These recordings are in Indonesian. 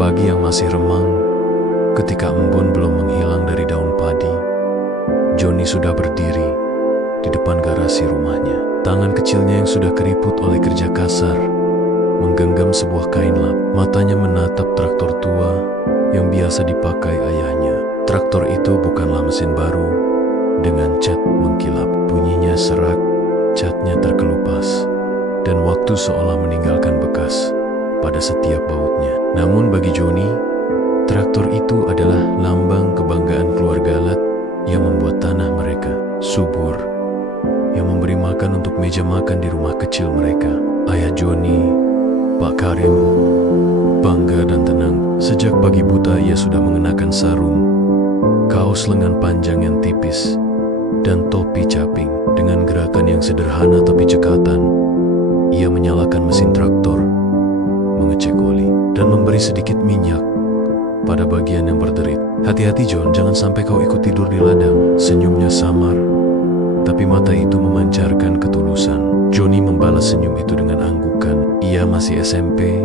pagi yang masih remang, ketika embun belum menghilang dari daun padi, Joni sudah berdiri di depan garasi rumahnya. Tangan kecilnya yang sudah keriput oleh kerja kasar menggenggam sebuah kain lap. Matanya menatap traktor tua yang biasa dipakai ayahnya. Traktor itu bukanlah mesin baru dengan cat mengkilap. Bunyinya serak, catnya terkelupas, dan waktu seolah meninggalkan bekas pada setiap bautnya. Namun bagi Joni, traktor itu adalah lambang kebanggaan keluarga Alat yang membuat tanah mereka subur, yang memberi makan untuk meja makan di rumah kecil mereka. Ayah Joni, Pak Karim, bangga dan tenang. Sejak pagi buta ia sudah mengenakan sarung, kaos lengan panjang yang tipis, dan topi caping. Dengan gerakan yang sederhana tapi cekatan, ia menyalakan mesin traktor, mengecek oli, dan memberi sedikit minyak pada bagian yang berderit. "Hati-hati John, jangan sampai kau ikut tidur di ladang." Senyumnya samar, tapi mata itu memancarkan ketulusan. Joni membalas senyum itu dengan anggukan. Ia masih SMP,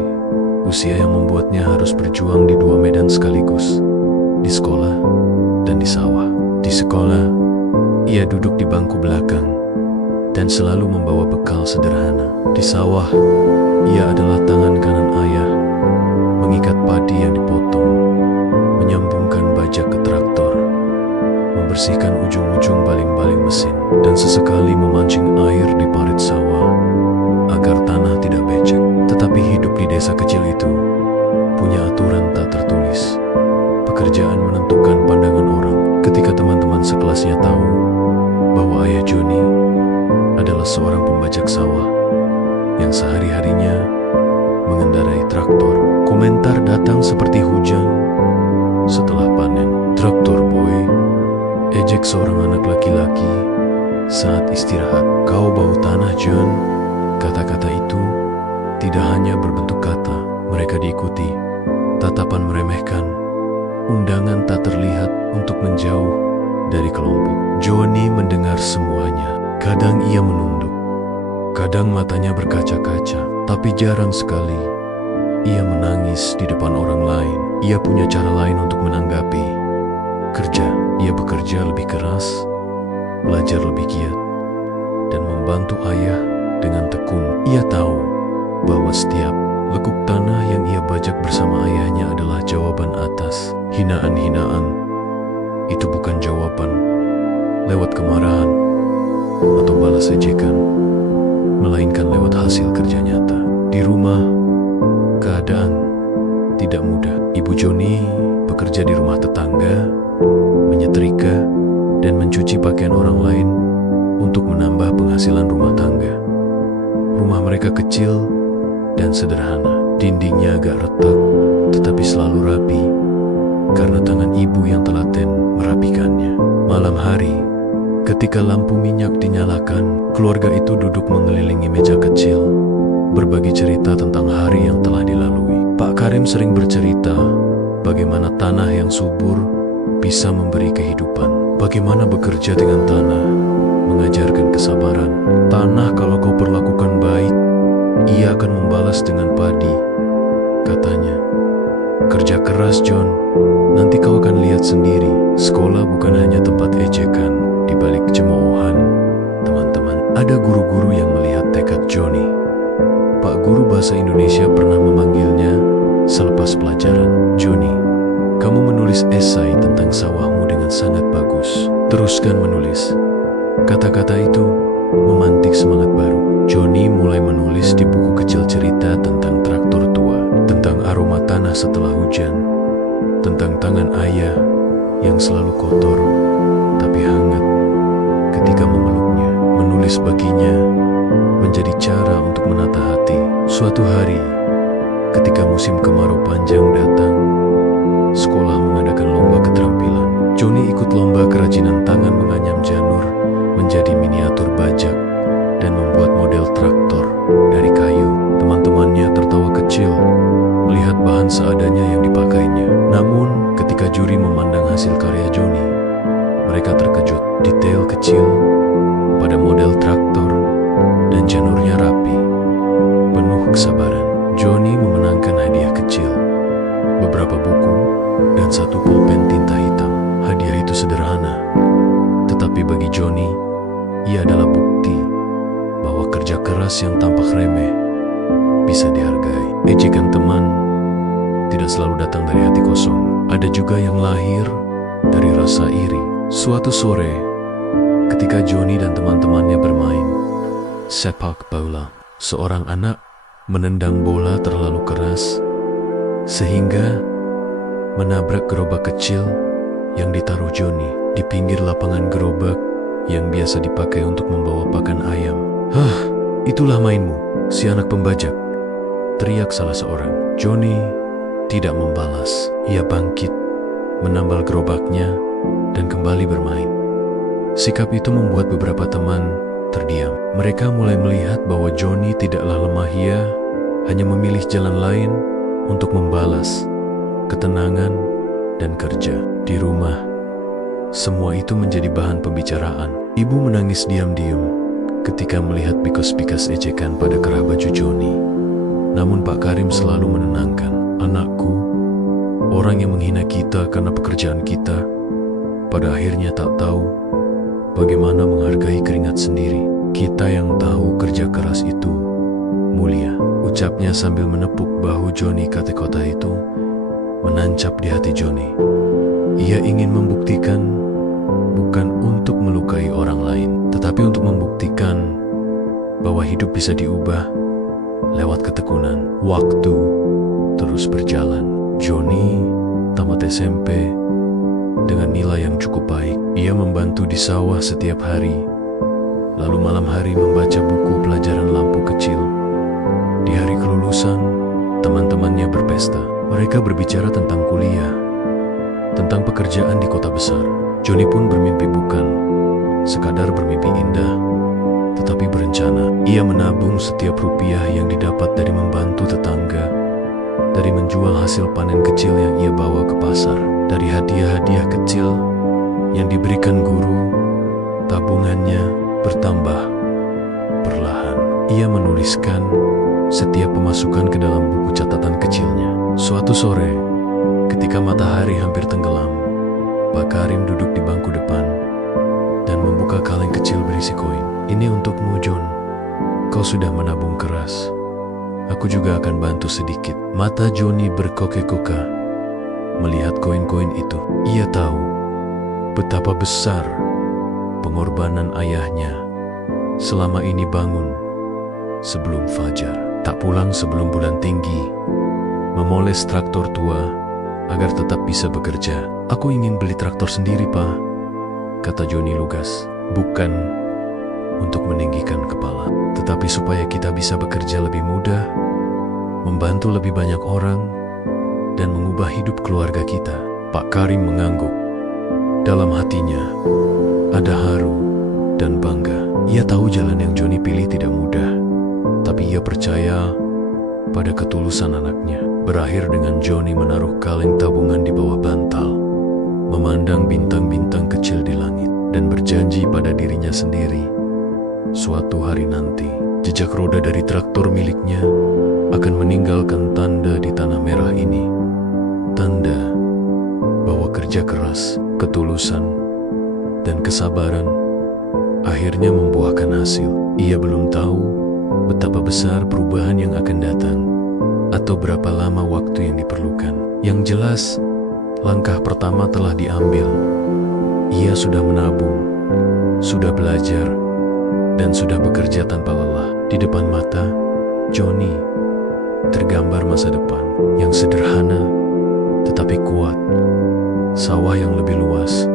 usia yang membuatnya harus berjuang di dua medan sekaligus, di sekolah dan di sawah. Di sekolah, ia duduk di bangku belakang dan selalu membawa bekal sederhana. Di sawah, ia adalah tangan kanan ayah, mengikat padi yang dipotong, menyambungkan bajak ke traktor, membersihkan ujung-ujung baling-baling mesin, dan sesekali memancing air di parit sawah agar tanah tidak becek. Tetapi hidup di desa kecil itu punya aturan tak tertulis. Pekerjaan menentukan pandangan orang. Ketika teman-teman sekelasnya tahu bahwa ayah Joni adalah seorang pembajak sawah yang sehari-harinya mengendarai traktor, komentar datang seperti hujan setelah panen. "Traktor boy," ejek seorang anak laki-laki saat istirahat. "Kau bau tanah John." Kata-kata itu tidak hanya berbentuk kata, mereka diikuti tatapan meremehkan, undangan tak terlihat untuk menjauh dari kelompok. Joni mendengar semuanya. Kadang ia menunduk, kadang matanya berkaca-kaca, tapi jarang sekali ia menangis di depan orang lain. Ia punya cara lain untuk menanggapi. Ia bekerja lebih keras, belajar lebih giat, dan membantu ayah dengan tekun. Ia tahu bahwa setiap lekuk tanah yang ia bajak bersama ayahnya adalah jawaban atas hinaan-hinaan. Itu bukan jawaban lewat kemarahan atau balas ejekan, melainkan lewat hasil kerja nyata. Di rumah, keadaan tidak mudah. Ibu Joni bekerja di rumah tetangga, menyetrika, dan mencuci pakaian orang lain untuk menambah penghasilan rumah tangga. Rumah mereka kecil dan sederhana. Dindingnya agak retak, tetapi selalu rapi, karena tangan ibu yang telaten merapikannya. Malam hari, ketika lampu minyak dinyalakan, keluarga itu duduk mengelilingi meja kecil, berbagi cerita tentang hari yang telah dilalui. Pak Karim sering bercerita bagaimana tanah yang subur bisa memberi kehidupan. Bagaimana bekerja dengan tanah mengajarkan kesabaran. Tanah kalau kau perlakukan baik, ia akan membalas dengan padi, katanya. "Kerja keras John, nanti kau akan lihat sendiri. Sekolah bukan hanya tempat ejekan. Di balik cemoohan teman-teman, ada guru-guru yang melihat tekad Joni." Pak guru bahasa Indonesia pernah memanggilnya selepas pelajaran. "Joni, kamu menulis esai tentang sawahmu dengan sangat bagus. Teruskan menulis." Kata-kata itu memantik semangat baru. Joni mulai menulis di buku kecil cerita tentang traktor tua, tentang aroma tanah setelah hujan, tentang tangan ayah yang selalu kotor tapi hangat ketika memeluknya. Menulis baginya menjadi cara untuk menata hati. Suatu hari, ketika musim kemarau panjang datang, sekolah mengadakan lomba keterampilan. Joni ikut lomba kerajinan tangan menganyam janur menjadi miniatur bajak dan membuat model traktor dari kayu. Teman-temannya tertawa kecil melihat bahan seadanya yang dipakainya. Namun, ketika juri memandang hasil karya Joni, mereka terkejut. Detail kecil pada model traktor dan janurnya rapi, penuh kesabaran. Joni memenangkan hadiah kecil, Johnny, ia adalah bukti bahwa kerja keras yang tampak remeh bisa dihargai. Ejekan teman tidak selalu datang dari hati kosong. Ada juga yang lahir dari rasa iri. Suatu sore, ketika Johnny dan teman-temannya bermain sepak bola, seorang anak menendang bola terlalu keras sehingga menabrak gerobak kecil yang ditaruh Johnny di pinggir lapangan gerobak yang biasa dipakai untuk membawa pakan ayam. "Hah, itulah mainmu, si anak pembajak," teriak salah seorang. Johnny tidak membalas. Ia bangkit, menambal gerobaknya, dan kembali bermain. Sikap itu membuat beberapa teman terdiam. Mereka mulai melihat bahwa Johnny tidaklah lemah, ia hanya memilih jalan lain untuk membalas ketenangan dan kerja. Di rumah, semua itu menjadi bahan pembicaraan. Ibu menangis diam-diam ketika melihat bikas-bikas ejekan pada kerah baju Johnny. Namun Pak Karim selalu menenangkan, "Anakku, orang yang menghina kita karena pekerjaan kita, pada akhirnya tak tahu bagaimana menghargai keringat sendiri. Kita yang tahu kerja keras itu mulia," ucapnya sambil menepuk bahu Johnny. Kata-kata itu menancap di hati Johnny. Ia ingin membuktikan bukan untuk melukai orang lain, tetapi untuk membuktikan bahwa hidup bisa diubah lewat ketekunan. Waktu terus berjalan. Johnny tamat SMP dengan nilai yang cukup baik. Ia membantu di sawah setiap hari, lalu malam hari membaca buku pelajaran lampu kecil. Di hari kelulusan, teman-temannya berpesta. Mereka berbicara tentang kuliah, tentang pekerjaan di kota besar. Johnny pun bermimpi, bukan sekadar bermimpi indah, tetapi berencana. Ia menabung setiap rupiah yang didapat dari membantu tetangga, dari menjual hasil panen kecil yang ia bawa ke pasar, dari hadiah-hadiah kecil yang diberikan guru. Tabungannya bertambah perlahan. Ia menuliskan setiap pemasukan ke dalam buku catatan kecilnya. Suatu sore, ketika matahari hampir tenggelam, Pak Karim duduk di bangku depan dan membuka kaleng kecil berisi koin. "Ini untukmu, John. Kau sudah menabung keras. Aku juga akan bantu sedikit." Mata Johnny berkoke-koka melihat koin-koin itu. Ia tahu betapa besar pengorbanan ayahnya selama ini, bangun sebelum fajar, tak pulang sebelum bulan tinggi, memoles traktor tua agar tetap bisa bekerja. "Aku ingin beli traktor sendiri, Pak," kata Johnny lugas. "Bukan untuk meninggikan kepala, tetapi supaya kita bisa bekerja lebih mudah, membantu lebih banyak orang, dan mengubah hidup keluarga kita." Pak Karim mengangguk. Dalam hatinya ada haru dan bangga. Ia tahu jalan yang Johnny pilih tidak mudah, tapi ia percaya pada ketulusan anaknya. Berakhir dengan Johnny menaruh kaleng tabungan di bawah bantal, memandang bintang-bintang kecil di langit, dan berjanji pada dirinya sendiri, suatu hari nanti, jejak roda dari traktor miliknya akan meninggalkan tanda di tanah merah ini. Tanda bahwa kerja keras, ketulusan, dan kesabaran akhirnya membuahkan hasil. Ia belum tahu betapa besar perubahan yang akan datang, atau berapa lama waktu yang diperlukan. Yang jelas, langkah pertama telah diambil. Ia sudah menabung, sudah belajar, dan sudah bekerja tanpa lelah. Di depan mata Johnny tergambar masa depan yang sederhana tetapi kuat. Sawah yang lebih luas,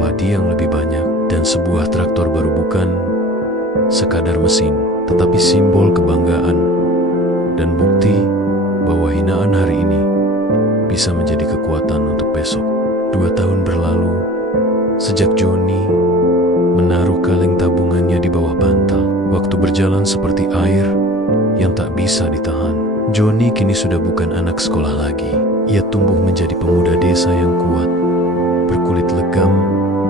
padi yang lebih banyak, dan sebuah traktor baru, bukan sekadar mesin, tetapi simbol kebanggaan dan bukti bahwa hinaan hari ini bisa menjadi kekuatan untuk besok. 2 tahun berlalu sejak Johnny menaruh kaleng tabungannya di bawah bantal. Waktu berjalan seperti air yang tak bisa ditahan. Johnny kini sudah bukan anak sekolah lagi. Ia tumbuh menjadi pemuda desa yang kuat, berkulit legam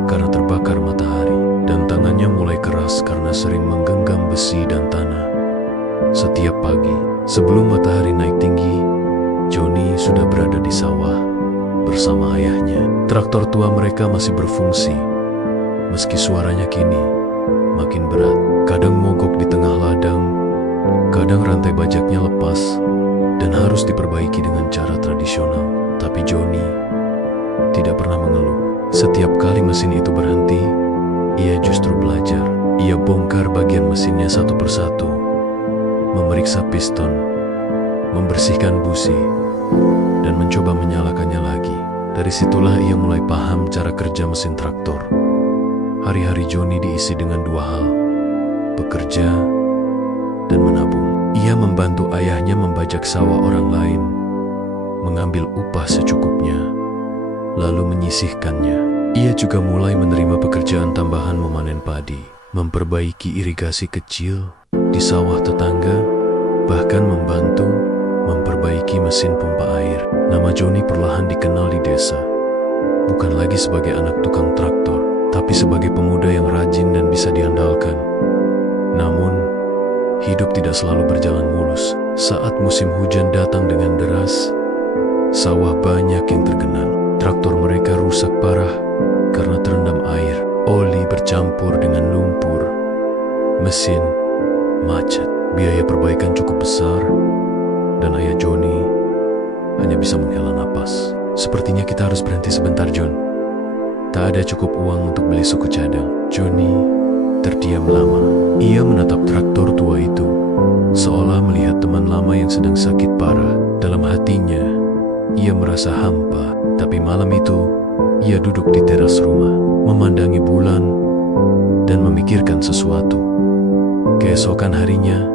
karena terbakar matahari, dan tangannya mulai keras karena sering menggenggam besi dan tanah. Setiap pagi, sebelum matahari naik tinggi, Johnny sudah berada di sawah bersama ayahnya. Traktor tua mereka masih berfungsi, meski suaranya kini makin berat. Kadang mogok di tengah ladang, kadang rantai bajaknya lepas dan harus diperbaiki dengan cara tradisional. Tapi Johnny tidak pernah mengeluh. Setiap kali mesin itu berhenti, ia justru belajar. Ia bongkar bagian mesinnya satu persatu, memeriksa piston, membersihkan busi, dan mencoba menyalakannya lagi. Dari situlah ia mulai paham cara kerja mesin traktor. Hari-hari Johnny diisi dengan dua hal, bekerja dan menabung. Ia membantu ayahnya membajak sawah orang lain, mengambil upah secukupnya, lalu menyisihkannya. Ia juga mulai menerima pekerjaan tambahan memanen padi, memperbaiki irigasi kecil di sawah tetangga, bahkan membantu memperbaiki mesin pompa air. Nama Johnny perlahan dikenal di desa, bukan lagi sebagai anak tukang traktor, tapi sebagai pemuda yang rajin dan bisa diandalkan. Namun, hidup tidak selalu berjalan mulus. Saat musim hujan datang dengan deras, sawah banyak yang tergenang. Traktor mereka rusak parah karena terendam air. Oli bercampur dengan lumpur. Mesin macet. Biaya perbaikan cukup besar, dan ayah Johnny hanya bisa menghela napas. Sepertinya kita harus berhenti sebentar, John. Tak ada cukup uang untuk beli suku cadang. Johnny terdiam lama. Ia menatap traktor tua itu, seolah melihat teman lama yang sedang sakit parah. Dalam hatinya, ia merasa hampa. Tapi malam itu, ia duduk di teras rumah, memandangi bulan, dan memikirkan sesuatu. Keesokan harinya,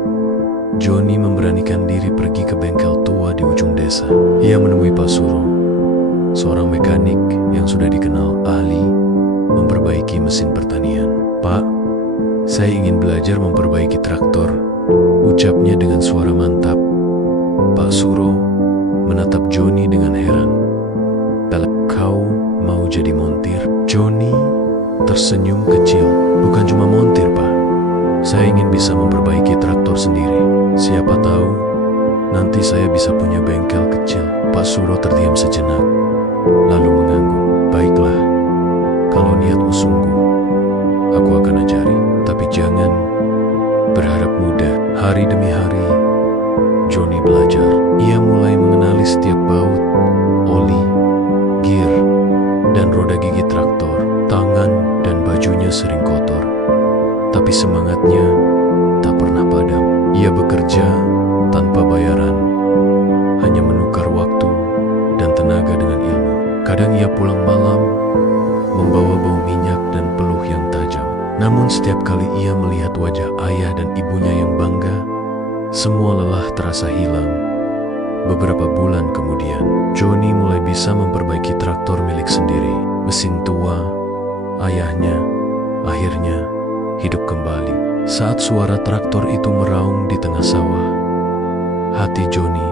Johnny memberanikan diri pergi ke bengkel tua di ujung desa. Ia menemui Pak Suro, seorang mekanik yang sudah dikenal ahli memperbaiki mesin pertanian. "Pak, saya ingin belajar memperbaiki traktor," ucapnya dengan suara mantap. Pak Suro menatap Johnny dengan heran. "Kau mau jadi montir?" Johnny tersenyum kecil. "Bukan cuma montir, Pak. Saya ingin bisa memperbaiki traktor sendiri. Siapa tahu nanti saya bisa punya bengkel kecil." Pak Suro terdiam sejenak, lalu mengangguk. "Baiklah, kalau niatmu sungguh, aku akan ajari. Tapi jangan berharap mudah." Hari demi hari, Johnny belajar. Ia mulai mengenali setiap baut, oli, gear, dan roda gigi traktor. Tangan dan bajunya sering kotor, tapi semangatnya tak pernah padam. Ia bekerja tanpa bayaran, hanya menukar waktu dan tenaga dengan ilmu. Kadang ia pulang malam, membawa bau minyak dan peluh yang tajam. Namun setiap kali ia melihat wajah ayah dan ibunya yang bangga, semua lelah terasa hilang. Beberapa bulan kemudian, Johnny mulai bisa memperbaiki traktor milik sendiri. Mesin tua ayahnya akhirnya hidup kembali. Saat suara traktor itu meraung di tengah sawah, hati Johnny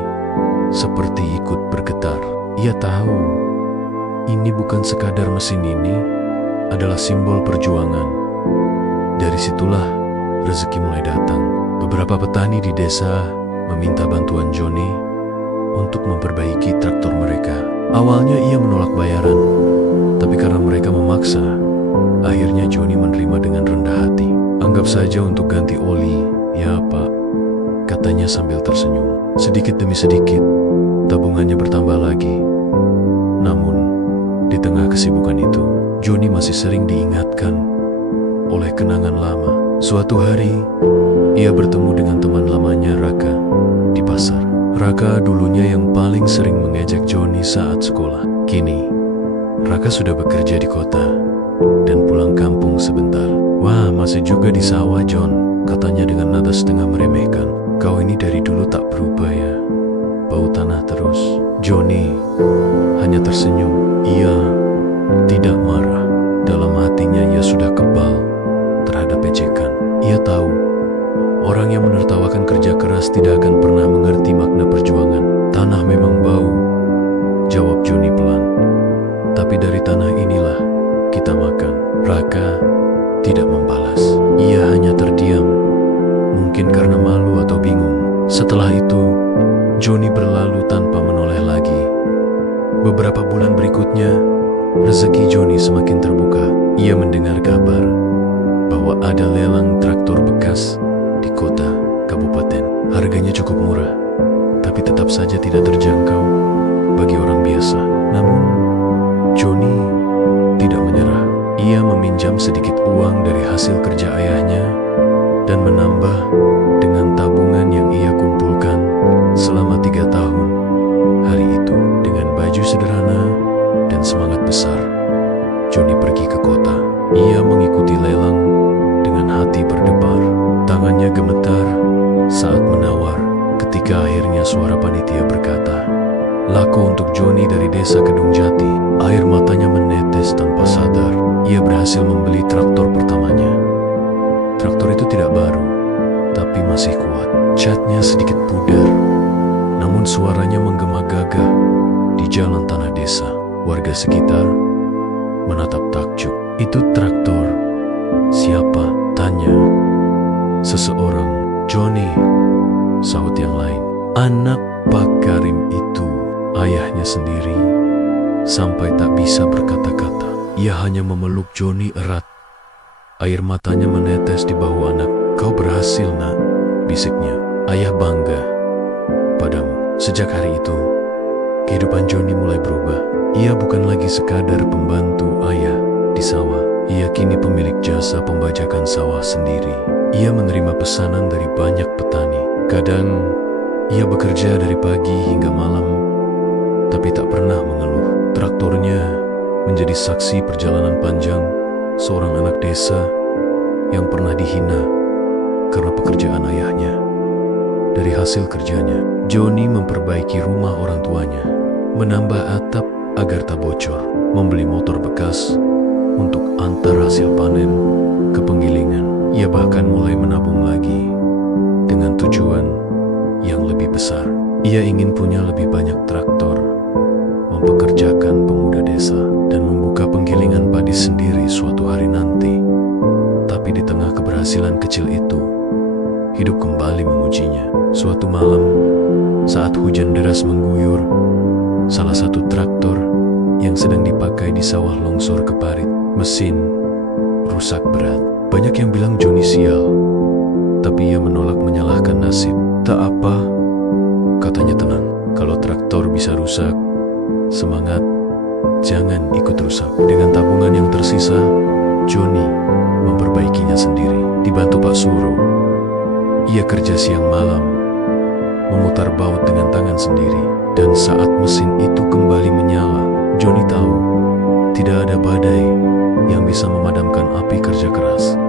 seperti ikut bergetar. Ia tahu ini bukan sekadar mesin, ini adalah simbol perjuangan. Dari situlah rezeki mulai datang. Beberapa petani di desa meminta bantuan Johnny untuk memperbaiki traktor mereka. Awalnya ia menolak bayaran, tapi karena mereka memaksa, akhirnya Johnny menerima dengan rendah hati. "Anggap saja untuk ganti oli, ya Pak," katanya sambil tersenyum. Sedikit demi sedikit, tabungannya bertambah lagi. Namun, di tengah kesibukan itu, Johnny masih sering diingatkan oleh kenangan lama. Suatu hari, ia bertemu dengan teman lamanya, Raka, di pasar. Raka dulunya yang paling sering mengejek Johnny saat sekolah. Kini, Raka sudah bekerja di kota dan pulang kampung sebentar. "Wah, masih juga di sawah, John," katanya dengan nada setengah meremehkan. "Kau ini dari dulu tak berubah ya, bau tanah terus." Johnny hanya tersenyum. Ia tidak marah. Dalam hatinya ia sudah kebal terhadap ejekan. Ia tahu orang yang menertawakan kerja keras tidak akan pernah mengerti makna perjuangan. "Tanah memang bau," jawab Johnny pelan. "Tapi dari tanah inilah kita makan." Raka tidak membalas. Ia hanya terdiam, mungkin karena malu atau bingung. Setelah itu, Johnny berlalu tanpa menoleh lagi. Beberapa bulan berikutnya, rezeki Johnny semakin terbuka. ia mendengar kabar bahwa ada lelang traktor bekas di kota kabupaten. Harganya cukup murah, tapi tetap saja tidak terjangkau bagi orang biasa. Namun, Johnny tidak menyerah. Ia meminjam sedikit uang dari hasil kerja ayahnya dan menambah dengan tabungan yang ia kumpulkan selama 3 tahun. Hari itu, dengan baju sederhana dan semangat besar, Johnny pergi ke kota. Ia mengikuti lelang dengan hati berdebar. Tangannya gemetar saat menawar ketika akhirnya suara panitia berkata, "Laku untuk Johnny dari desa Kedung Jati." Air matanya menetes tanpa sadar. Ia berhasil membeli traktor pertamanya. Traktor itu tidak baru, tapi masih kuat. Catnya sedikit pudar, namun suaranya menggema gagah di jalan tanah desa. Warga sekitar menatap takjub. "Itu traktor siapa?" tanya seseorang. "Johnny," sahut yang lain. "Anak Pak Karim itu." Ayahnya sendiri sampai tak bisa berkata-kata. Ia hanya memeluk Johnny erat. Air matanya menetes di bahu anak. "Kau berhasil, nak," bisiknya. "Ayah bangga padamu." Sejak hari itu, kehidupan Johnny mulai berubah. Ia bukan lagi sekadar pembantu ayah di sawah. Ia kini pemilik jasa pembajakan sawah sendiri. Ia menerima pesanan dari banyak petani. Kadang ia bekerja dari pagi hingga malam, tapi tak pernah mengeluh. Traktornya menjadi saksi perjalanan panjang seorang anak desa yang pernah dihina karena pekerjaan ayahnya. Dari hasil kerjanya, Johnny memperbaiki rumah orang tuanya, menambah atap agar tak bocor, membeli motor bekas untuk antar hasil panen ke penggilingan. Ia bahkan mulai menabung lagi dengan tujuan yang lebih besar. Ia ingin punya lebih banyak traktor, mempekerjakan pemuda desa, dan membuka penggilingan padi sendiri suatu hari nanti. Tapi di tengah keberhasilan kecil itu, hidup kembali mengujinya. Suatu malam, saat hujan deras mengguyur, salah satu traktor yang sedang dipakai di sawah longsor ke parit. Mesin rusak berat. Banyak yang bilang Johnny sial, tapi ia menolak menyalahkan nasib. "Tak apa," katanya tenang. "Kalau traktor bisa rusak, semangat jangan ikut rusak." Dengan tabungan yang tersisa, Johnny memperbaikinya sendiri. Dibantu Pak Suro, ia kerja siang malam, memutar baut dengan tangan sendiri. Dan saat mesin itu kembali menyala, Johnny tahu tidak ada badai yang bisa memadamkan api kerja keras.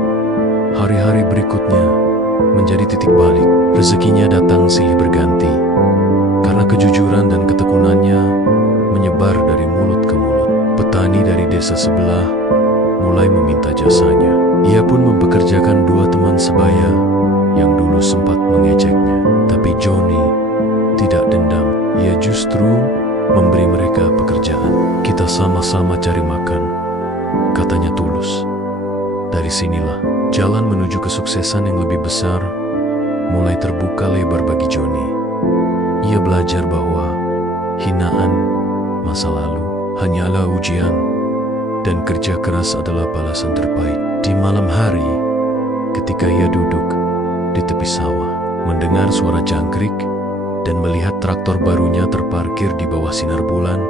Hari-hari berikutnya menjadi titik balik. Rezekinya datang silih berganti, karena kejujuran dan ketekunannya menyebar dari mulut ke mulut. Petani dari desa sebelah mulai meminta jasanya. Ia pun mempekerjakan 2 teman sebaya yang dulu sempat mengejeknya. Tapi Johnny tidak dendam. Ia justru memberi mereka pekerjaan. "Kita sama-sama cari makan," katanya tulus. Dari sinilah jalan menuju kesuksesan yang lebih besar mulai terbuka lebar bagi Johnny. Ia belajar bahwa hinaan masa lalu hanyalah ujian, dan kerja keras adalah balasan terbaik. Di malam hari, ketika ia duduk di tepi sawah, mendengar suara jangkrik dan melihat traktor barunya terparkir di bawah sinar bulan,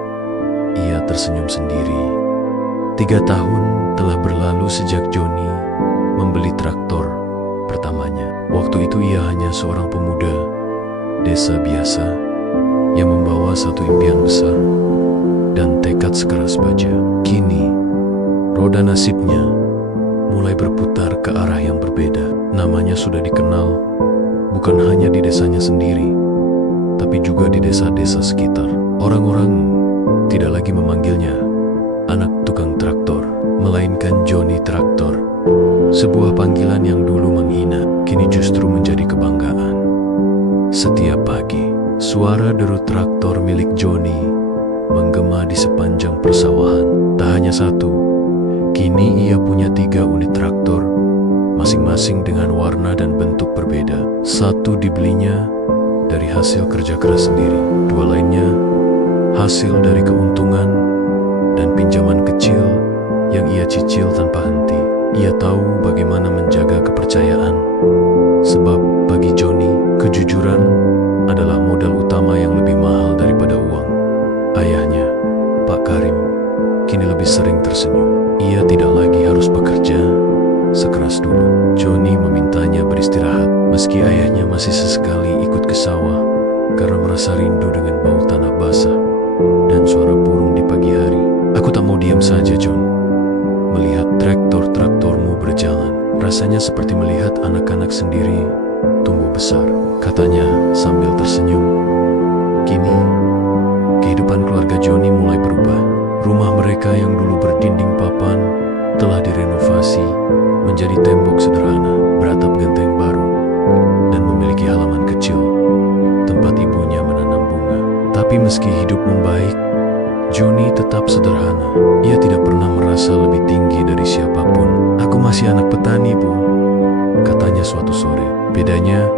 ia tersenyum sendiri. 3 tahun telah berlalu sejak Johnny membeli traktor pertamanya. Waktu itu ia hanya seorang pemuda desa biasa yang membawa satu impian besar dan tekad sekeras baja. Kini, roda nasibnya mulai berputar ke arah yang berbeda. Namanya sudah dikenal bukan hanya di desanya sendiri, tapi juga di desa-desa sekitar. Orang-orang tidak lagi memanggilnya anak tukang traktor, melainkan Johnny Traktor. Sebuah panggilan yang dulu menghina, kini justru menjadi kebanggaan. Setiap pagi, suara deru traktor milik Johnny menggema di sepanjang persawahan. Tak hanya satu, kini ia punya 3 unit traktor, masing-masing dengan warna dan bentuk berbeda. Satu dibelinya dari hasil kerja keras sendiri, 2 lainnya hasil dari keuntungan dan pinjaman kecil yang ia cicil tanpa henti. Ia tahu bagaimana menjaga kepercayaan, sebab bagi Johnny, kejujuran adalah modal utama yang lebih mahal daripada uang. Ayahnya, Pak Karim, kini lebih sering tersenyum. Ia tidak lagi harus bekerja sekeras dulu. Johnny memintanya beristirahat, meski ayahnya masih sesekali ikut ke sawah karena merasa rindu dengan bau tanah basah dan suara burung di pagi hari. Aku tak mau diam saja, John. Melihat traktor-traktormu berjalan, rasanya seperti melihat anak-anak sendiri tumbuh besar, katanya sambil tersenyum. Kini, kehidupan keluarga Johnny mulai berubah. Rumah mereka yang dulu berdinding papan telah direnovasi menjadi tembok sederhana, beratap genteng baru, dan memiliki halaman kecil tempat ibunya menanam bunga. Tapi meski hidup membaik, Johnny tetap sederhana. Ia tidak pernah merasa lebih tinggi dari siapapun. Aku masih anak petani, Bu, katanya suatu sore. Bedanya,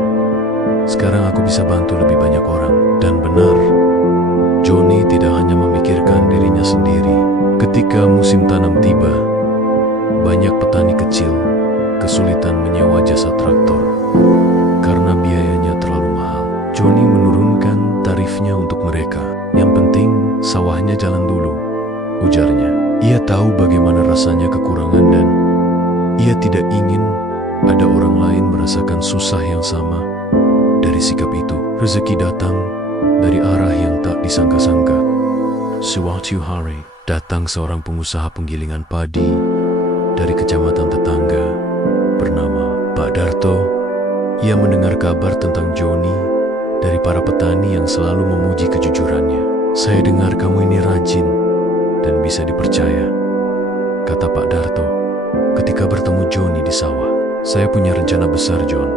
sekarang aku bisa bantu lebih banyak orang. Dan benar, Johnny tidak hanya memikirkan dirinya sendiri. Ketika musim tanam tiba, banyak petani kecil kesulitan menyewa jasa traktor karena biayanya terlalu mahal. Johnny menurunkan tarifnya untuk mereka. Yang penting sawahnya jalan dulu, ujarnya. Ia tahu bagaimana rasanya kekurangan dan ia tidak ingin ada orang lain merasakan susah yang sama. Dari sikap itu, rezeki datang dari arah yang tak disangka-sangka. Suatu hari, datang seorang pengusaha penggilingan padi dari kecamatan tetangga bernama Pak Darto. Ia mendengar kabar tentang Johnny dari para petani yang selalu memuji kejujurannya. Saya dengar kamu ini rajin dan bisa dipercaya, kata Pak Darto ketika bertemu Johnny di sawah. Saya punya rencana besar, John.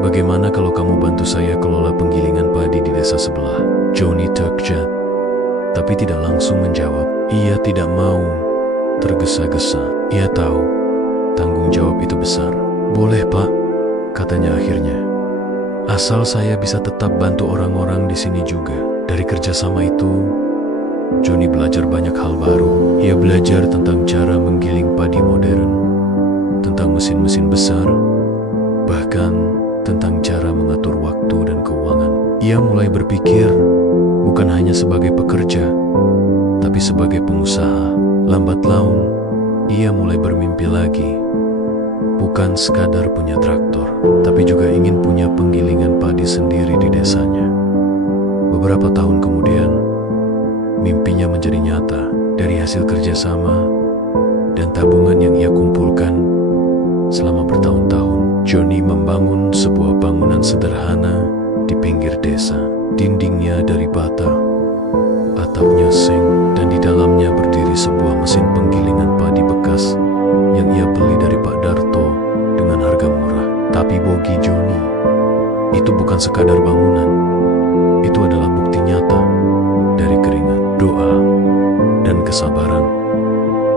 Bagaimana kalau kamu bantu saya kelola penggilingan padi di desa sebelah? Johnny terkejut, tapi tidak langsung menjawab. Ia tidak mau tergesa-gesa. Ia tahu tanggung jawab itu besar. Boleh, Pak, katanya akhirnya. Asal saya bisa tetap bantu orang-orang di sini juga. Dari kerjasama itu, Johnny belajar banyak hal baru. Ia belajar tentang cara menggiling padi modern, tentang mesin-mesin besar, bahkan tentang cara mengatur waktu dan keuangan. Ia mulai berpikir bukan hanya sebagai pekerja, tapi sebagai pengusaha. Lambat laun, ia mulai bermimpi lagi. Bukan sekadar punya traktor, tapi juga ingin punya penggilingan padi sendiri di desanya. Beberapa tahun kemudian, mimpinya menjadi nyata. Dari hasil kerjasama dan tabungan yang ia kumpulkan selama bertahun-tahun, Johnny membangun sebuah bangunan sederhana di pinggir desa. Dindingnya dari bata, atapnya seng, dan di dalamnya berdiri sebuah mesin penggilingan padi bekas yang ia beli dari Pak Darto dengan harga murah. Tapi bagi Johnny, itu bukan sekadar bangunan. Itu adalah bukti nyata dari keringat, doa, dan kesabaran.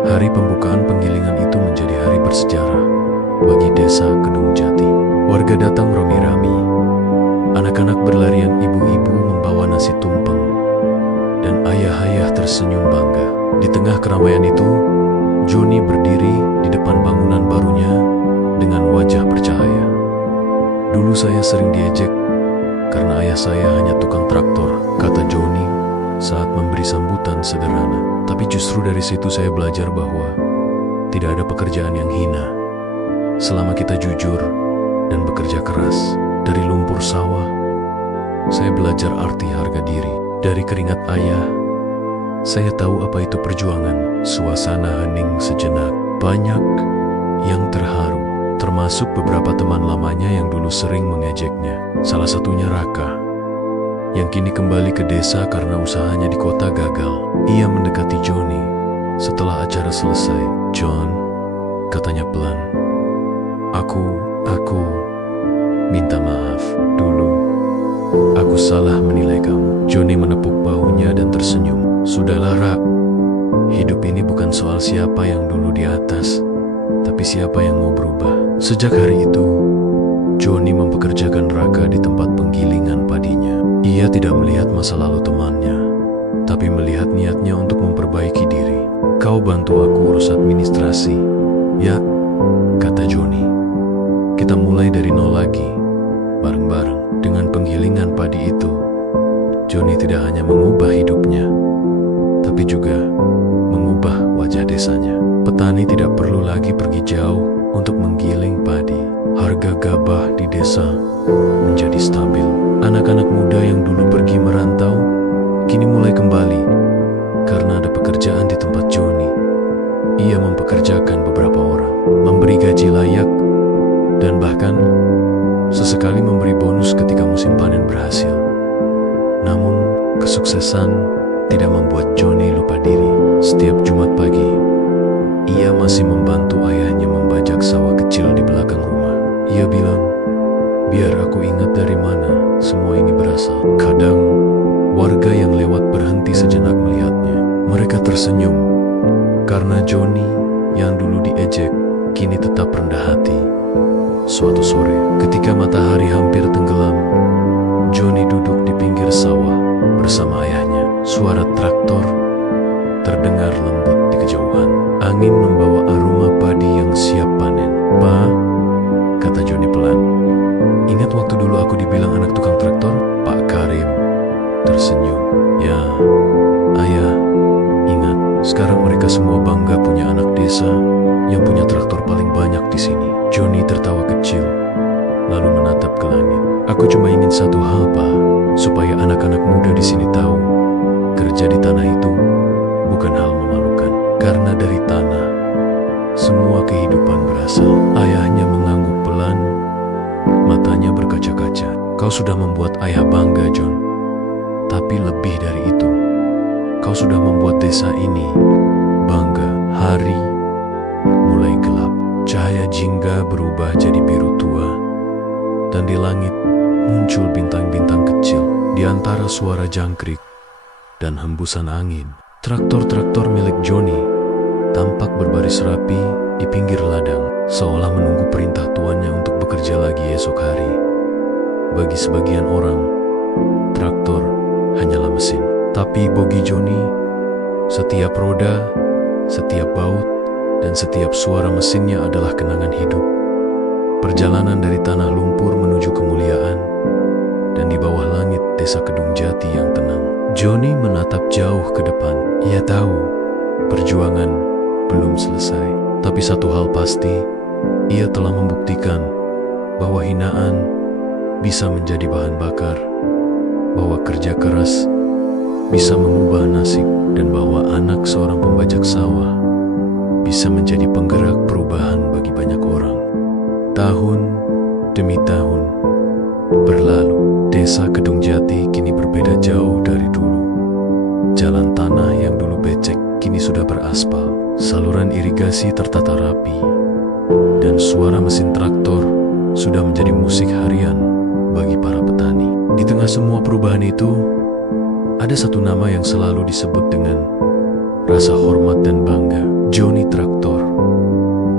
Hari pembukaan penggilingan itu menjadi hari bersejarah bagi desa Kedung Jati. Warga datang rame-rame. Anak-anak berlarian, ibu-ibu membawa nasi tumpeng, dan ayah-ayah tersenyum bangga. Di tengah keramaian itu, Johnny berdiri di depan bangunan barunya dengan wajah bercahaya. Dulu saya sering diejek karena ayah saya hanya tukang traktor, kata Johnny saat memberi sambutan sederhana. Tapi justru dari situ saya belajar bahwa tidak ada pekerjaan yang hina selama kita jujur dan bekerja keras. Dari lumpur sawah, saya belajar arti harga diri. Dari keringat ayah, saya tahu apa itu perjuangan. Suasana hening sejenak. Banyak yang terharu, termasuk beberapa teman lamanya yang dulu sering mengejeknya. Salah satunya Raka, yang kini kembali ke desa karena usahanya di kota gagal. Ia mendekati Johnny setelah acara selesai. John, katanya pelan, Aku minta maaf dulu. Aku salah menilai kamu. Johnny menepuk bahunya dan tersenyum. Sudahlah, Rak. Hidup ini bukan soal siapa yang dulu di atas, tapi siapa yang mau berubah. Sejak hari itu, Johnny mempekerjakan Raka di tempat penggilingan padinya. Ia tidak melihat masa lalu temannya, tapi melihat niatnya untuk memperbaiki diri. kau bantu aku urus administrasi. Ya, kata Johnny. Kita mulai dari nol lagi, bareng-bareng. Dengan penggilingan padi itu, Johnny tidak hanya mengubah hidupnya, tapi juga mengubah wajah desanya. Petani tidak perlu lagi pergi jauh untuk menggiling padi. Harga gabah di desa menjadi stabil. Anak-anak muda yang dulu pergi merantau, kini mulai kembali karena ada pekerjaan di tempat Johnny. Ia mempekerjakan beberapa orang, memberi gaji layak, dan bahkan sesekali memberi bonus ketika musim panen berhasil. Namun, kesuksesan tidak membuat Johnny lupa diri. Setiap Jumat pagi, ia masih membantu ayahnya membajak sawah kecil di belakang rumah. Ia bilang, biar aku ingat dari mana semua ini berasal. Kadang, warga yang lewat berhenti sejenak melihatnya. Mereka tersenyum, karena Johnny yang dulu diejek, kini tetap rendah hati. Suatu sore, ketika matahari hampir tenggelam, Johnny duduk di pinggir sawah bersama ayahnya. Suara traktor terdengar lembut di kejauhan. Angin membawa aroma padi yang siap panen. "Pa," kata Johnny pelan. "Ingat waktu dulu aku dibilang anak tukang traktor?" Pak Karim tersenyum. "Ya, ayah, ingat. Sekarang mereka semua bangga punya anak desa yang punya traktor paling banyak di sini." Johnny tertawa kecil, lalu menatap ke langit. "Aku cuma ingin satu hal, Pak, supaya anak-anak muda di sini tahu, kerja di tanah itu bukan hal memalukan. Karena dari tanah, semua kehidupan berasal." Ayahnya mengangguk pelan, matanya berkaca-kaca. "Kau sudah membuat ayah bangga, John. Tapi lebih dari itu, kau sudah membuat desa ini bangga." Hari mulai gelap. Cahaya jingga berubah jadi biru tua, dan di langit muncul bintang-bintang kecil. Di antara suara jangkrik dan hembusan angin, traktor-traktor milik Johnny tampak berbaris rapi di pinggir ladang, seolah menunggu perintah tuannya untuk bekerja lagi esok hari. Bagi sebagian orang, traktor hanyalah mesin. Tapi bagi Johnny, setiap roda, setiap baut, dan setiap suara mesinnya adalah kenangan hidup. Perjalanan dari tanah lumpur menuju kemuliaan, dan di bawah langit desa Kedung Jati yang tenang. Johnny menatap jauh ke depan. Ia tahu perjuangan belum selesai, tapi satu hal pasti, ia telah membuktikan bahwa hinaan bisa menjadi bahan bakar, bahwa kerja keras bisa mengubah nasib, dan bahwa anak seorang pembajak sawah bisa menjadi penggerak perubahan bagi banyak orang. Tahun demi tahun berlalu. Desa Kedung Jati kini berbeda jauh dari dulu. Jalan tanah yang dulu becek kini sudah beraspal. Saluran irigasi tertata rapi, dan suara mesin traktor sudah menjadi musik harian bagi para petani. Di tengah semua perubahan itu, ada satu nama yang selalu disebut dengan rasa hormat dan bangga. Johnny Traktor.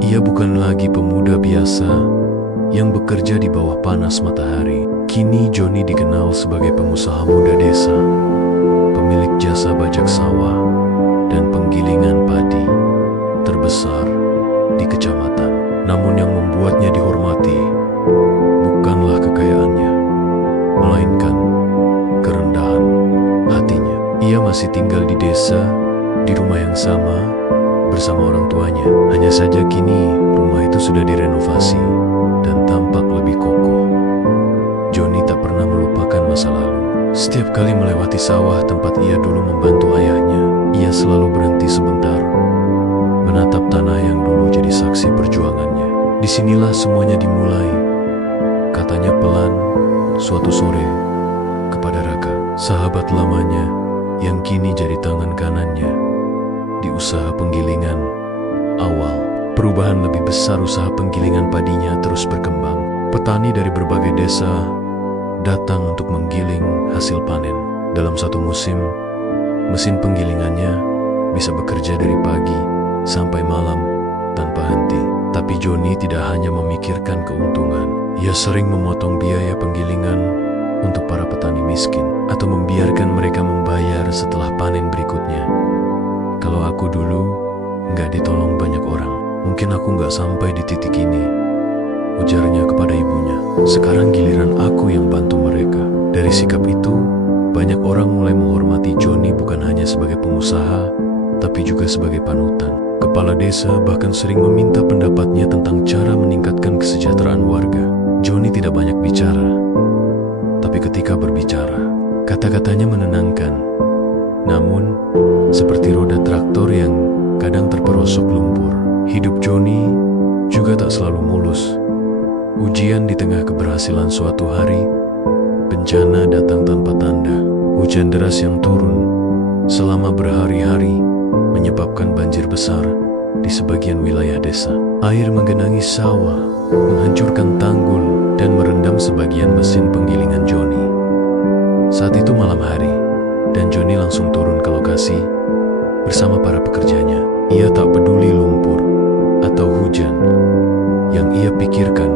Ia bukan lagi pemuda biasa yang bekerja di bawah panas matahari. Kini Johnny dikenal sebagai pengusaha muda desa, pemilik jasa bajak sawah dan penggilingan padi terbesar di kecamatan. Namun yang membuatnya dihormati bukanlah kekayaannya, melainkan kerendahan hatinya. Ia masih tinggal di desa, di rumah yang sama, bersama orang tuanya. Hanya saja kini rumah itu sudah direnovasi dan tampak lebih kokoh. Johnny tak pernah melupakan masa lalu. Setiap kali melewati sawah tempat ia dulu membantu ayahnya, ia selalu berhenti sebentar, menatap tanah yang dulu jadi saksi perjuangannya. "Disinilah semuanya dimulai," katanya pelan suatu sore kepada Raka, sahabat lamanya yang kini jadi tangan kanannya di usaha penggilingan awal. Perubahan lebih besar usaha penggilingan padinya terus berkembang. Petani dari berbagai desa datang untuk menggiling hasil panen. Dalam satu musim, mesin penggilingannya bisa bekerja dari pagi sampai malam tanpa henti. Tapi Johnny tidak hanya memikirkan keuntungan. Ia sering memotong biaya penggilingan untuk para petani miskin, atau membiarkan mereka membayar setelah panen berikutnya. "Kalau aku dulu," nggak ditolong banyak orang. Mungkin aku nggak sampai di titik ini, ujarnya kepada ibunya. Sekarang giliran aku yang bantu mereka. Dari sikap itu, banyak orang mulai menghormati Johnny bukan hanya sebagai pengusaha, tapi juga sebagai panutan. Kepala desa bahkan sering meminta pendapatnya tentang cara meningkatkan kesejahteraan warga. Johnny tidak banyak bicara, tapi ketika berbicara, kata-katanya menenangkan. Namun, seperti roda traktor yang kadang terperosok lumpur, hidup Johnny juga tak selalu mulus. Ujian di tengah keberhasilan suatu hari, bencana datang tanpa tanda. Hujan deras yang turun selama berhari-hari menyebabkan banjir besar di sebagian wilayah desa. Air menggenangi sawah, menghancurkan tanggul, dan merendam sebagian mesin penggilingan Johnny. Saat itu malam hari, dan Johnny langsung turun ke lokasi bersama para pekerjanya. Ia tak peduli lumpur atau hujan. Yang ia pikirkan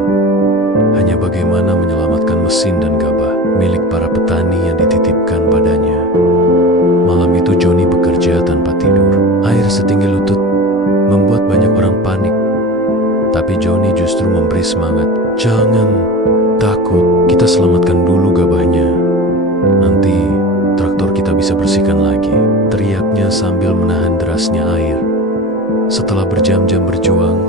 hanya bagaimana menyelamatkan mesin dan gabah milik para petani yang dititipkan padanya. Malam itu Johnny bekerja tanpa tidur. Air setinggi lutut membuat banyak orang panik. Tapi Johnny justru memberi semangat. Jangan takut, kita selamatkan dulu gabahnya. Nanti traktor kita bisa bersihkan lagi, teriaknya sambil menahan derasnya air. Setelah berjam-jam berjuang,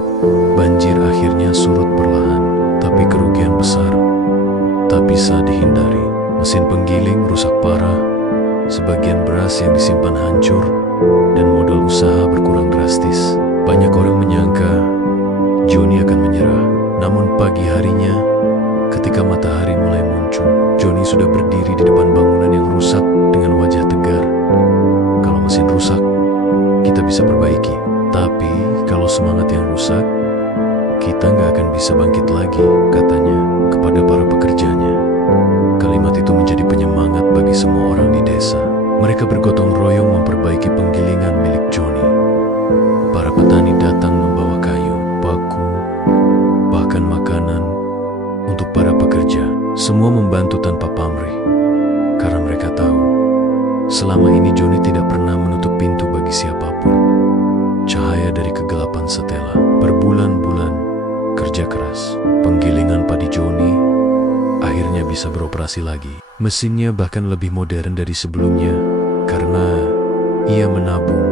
banjir akhirnya surut perlahan. Tapi kerugian besar tak bisa dihindari. Mesin penggiling rusak parah, sebagian beras yang disimpan hancur, dan modal usaha berkurang drastis. Banyak orang menyangka Johnny akan menyerah. Namun pagi harinya, ketika matahari mulai muncul, Johnny sudah berdiri di depan bangunan yang rusak dengan wajah tegar. Kalau mesin rusak, kita bisa perbaiki. Tapi kalau semangat yang rusak, kita nggak akan bisa bangkit lagi, katanya kepada para pekerjanya. Kalimat itu menjadi penyemangat bagi semua orang di desa. Mereka bergotong royong memperbaiki penggilingan milik Johnny. Para petani datang membawa kayu, paku, bahkan makanan untuk para pekerja. Semua membantu tanpa pamrih, karena mereka tahu selama ini Johnny tidak pernah menutup pintu bagi siapapun. Cahaya dari kegelapan setela. Berbulan-bulan kerja keras, penggilingan padi Johnny akhirnya bisa beroperasi lagi. Mesinnya bahkan lebih modern dari sebelumnya karena ia menabung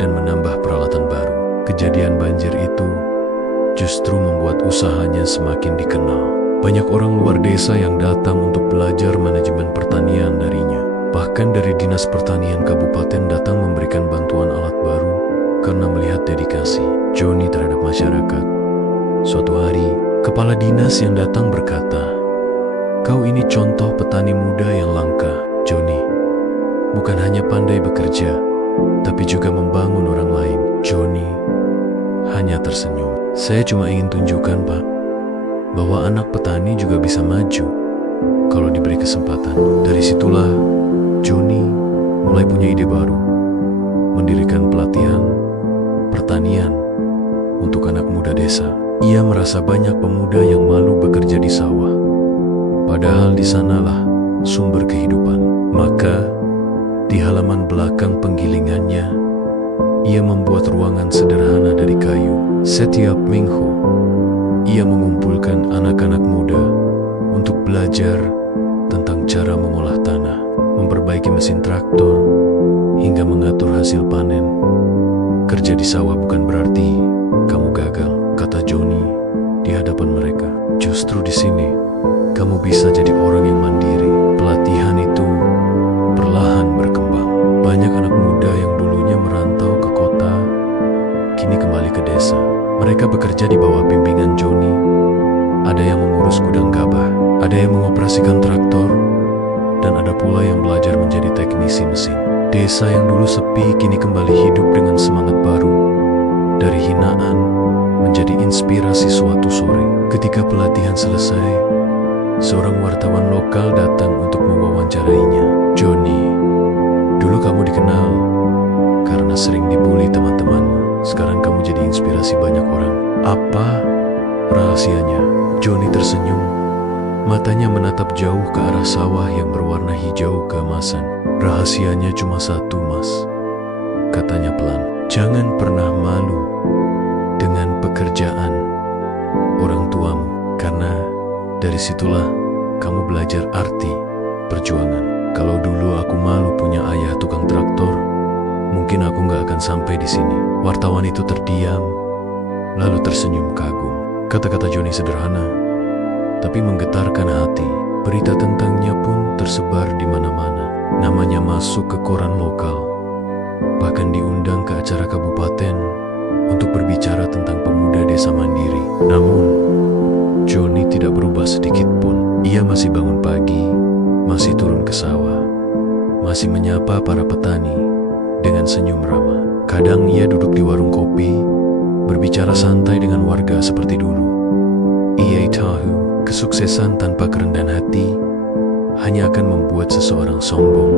dan menambah peralatan baru. Kejadian banjir itu justru membuat usahanya semakin dikenal. Banyak orang luar desa yang datang untuk belajar manajemen pertanian darinya. Bahkan dari Dinas Pertanian Kabupaten datang memberikan bantuan alat baru karena melihat dedikasi Johnny terhadap masyarakat. Suatu hari, kepala dinas yang datang berkata, "Kau ini contoh petani muda yang langka, Johnny. Bukan hanya pandai bekerja, tapi juga membangun orang lain." Johnny hanya tersenyum. "Saya cuma ingin tunjukkan, Pak, bahwa anak petani juga bisa maju kalau diberi kesempatan." Dari situlah Johnny mulai punya ide baru, mendirikan pelatihan pertanian untuk anak muda desa. Ia merasa banyak pemuda yang malu bekerja di sawah, padahal di sanalah sumber kehidupan. Maka, di halaman belakang penggilingannya, ia membuat ruangan sederhana dari kayu. Setiap minggu, ia mengumpulkan anak-anak muda untuk belajar tentang cara mengolah tanah, memperbaiki mesin traktor, hingga mengatur hasil panen. "Kerja di sawah bukan berarti kamu gagal," kata Johnny di hadapan mereka. "Justru di sini, kamu bisa jadi orang yang mandiri." Pelatihan itu perlahan berkembang. Banyak anak muda yang dulunya merantau ke kota, kini kembali ke desa. Mereka bekerja di bawah bimbingan Johnny. Ada yang mengurus gudang gabah, ada yang mengoperasikan traktor, dan ada pula yang belajar menjadi teknisi mesin. Desa yang dulu sepi kini kembali hidup dengan semangat baru. Dari hinaan menjadi inspirasi suatu sore. Ketika pelatihan selesai, seorang wartawan lokal datang untuk mewawancarainya. "Johnny, dulu kamu dikenal karena sering dibully teman-temanmu. Sekarang kamu jadi inspirasi banyak orang. Apa rahasianya?" Johnny tersenyum. Matanya menatap jauh ke arah sawah yang berwarna hijau keemasan. "Rahasianya cuma satu, Mas," katanya pelan. Jangan pernah malu dengan pekerjaan orang tuamu, karena dari situlah kamu belajar arti perjuangan. Kalau dulu aku malu punya ayah tukang traktor, mungkin aku gak akan sampai di sini. Wartawan itu terdiam, lalu tersenyum kagum. Kata-kata Joni sederhana, tapi menggetarkan hati. Berita tentangnya pun tersebar di mana-mana. Namanya masuk ke koran lokal, bahkan diundang ke acara kabupaten untuk berbicara tentang pemuda desa mandiri. Namun, Joni tidak berubah sedikit pun. Ia masih bangun pagi, masih turun ke sawah, masih menyapa para petani dengan senyum ramah. Kadang ia duduk di warung kopi, berbicara santai dengan warga seperti dulu. Ia tahu kesuksesan tanpa kerendahan hati hanya akan membuat seseorang sombong,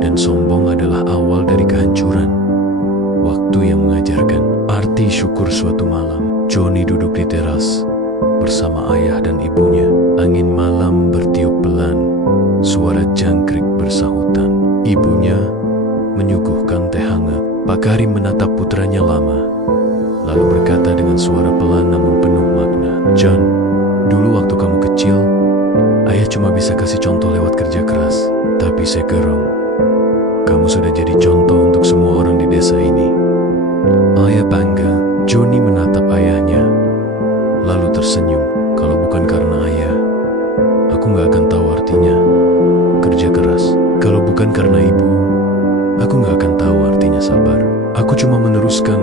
dan sombong adalah awal dari kehancuran. Waktu yang mengajarkan arti syukur. Suatu malam, Joni duduk di teras bersama ayah dan ibunya. Angin malam bertiup pelan, suara jangkrik bersahutan. Ibunya menyuguhkan teh hangat. Pak Karim menatap putranya lama, lalu berkata dengan suara pelan namun penuh makna, "John, dulu waktu kamu kecil, ayah cuma bisa kasih contoh lewat kerja keras. Tapi sekarang, kamu sudah jadi contoh untuk semua orang di desa ini." Ayah bangga. Joni menatap ayahnya, lalu tersenyum. Kalau bukan karena ayah, aku gak akan tahu artinya kerja keras. Kalau bukan karena ibu, aku gak akan tahu artinya sabar. Aku cuma meneruskan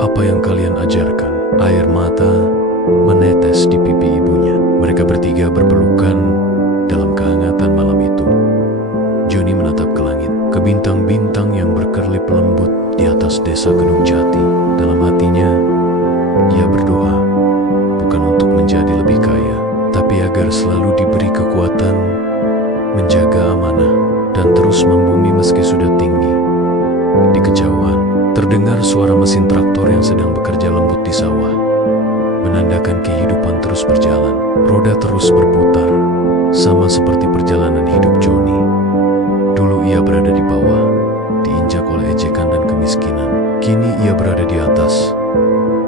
apa yang kalian ajarkan. Air mata menetes di pipi ibunya. Mereka bertiga berpelukan dalam kehangatan malam itu. Joni menatap ke langit, ke bintang-bintang yang berkerlip lembut di atas desa Kedung Jati. Dalam hatinya, ia berdoa, bukan untuk menjadi lebih kaya, tapi agar selalu diberi kekuatan menjaga amanah dan terus membumi meski sudah tinggi. Di kejauhan, terdengar suara mesin traktor yang sedang bekerja lembut di sawah, menandakan kehidupan terus berjalan. Roda terus berputar, sama seperti perjalanan hidup Joni. Dulu ia berada di bawah, diinjak oleh ejekan dan kemiskinan. Kini ia berada di atas,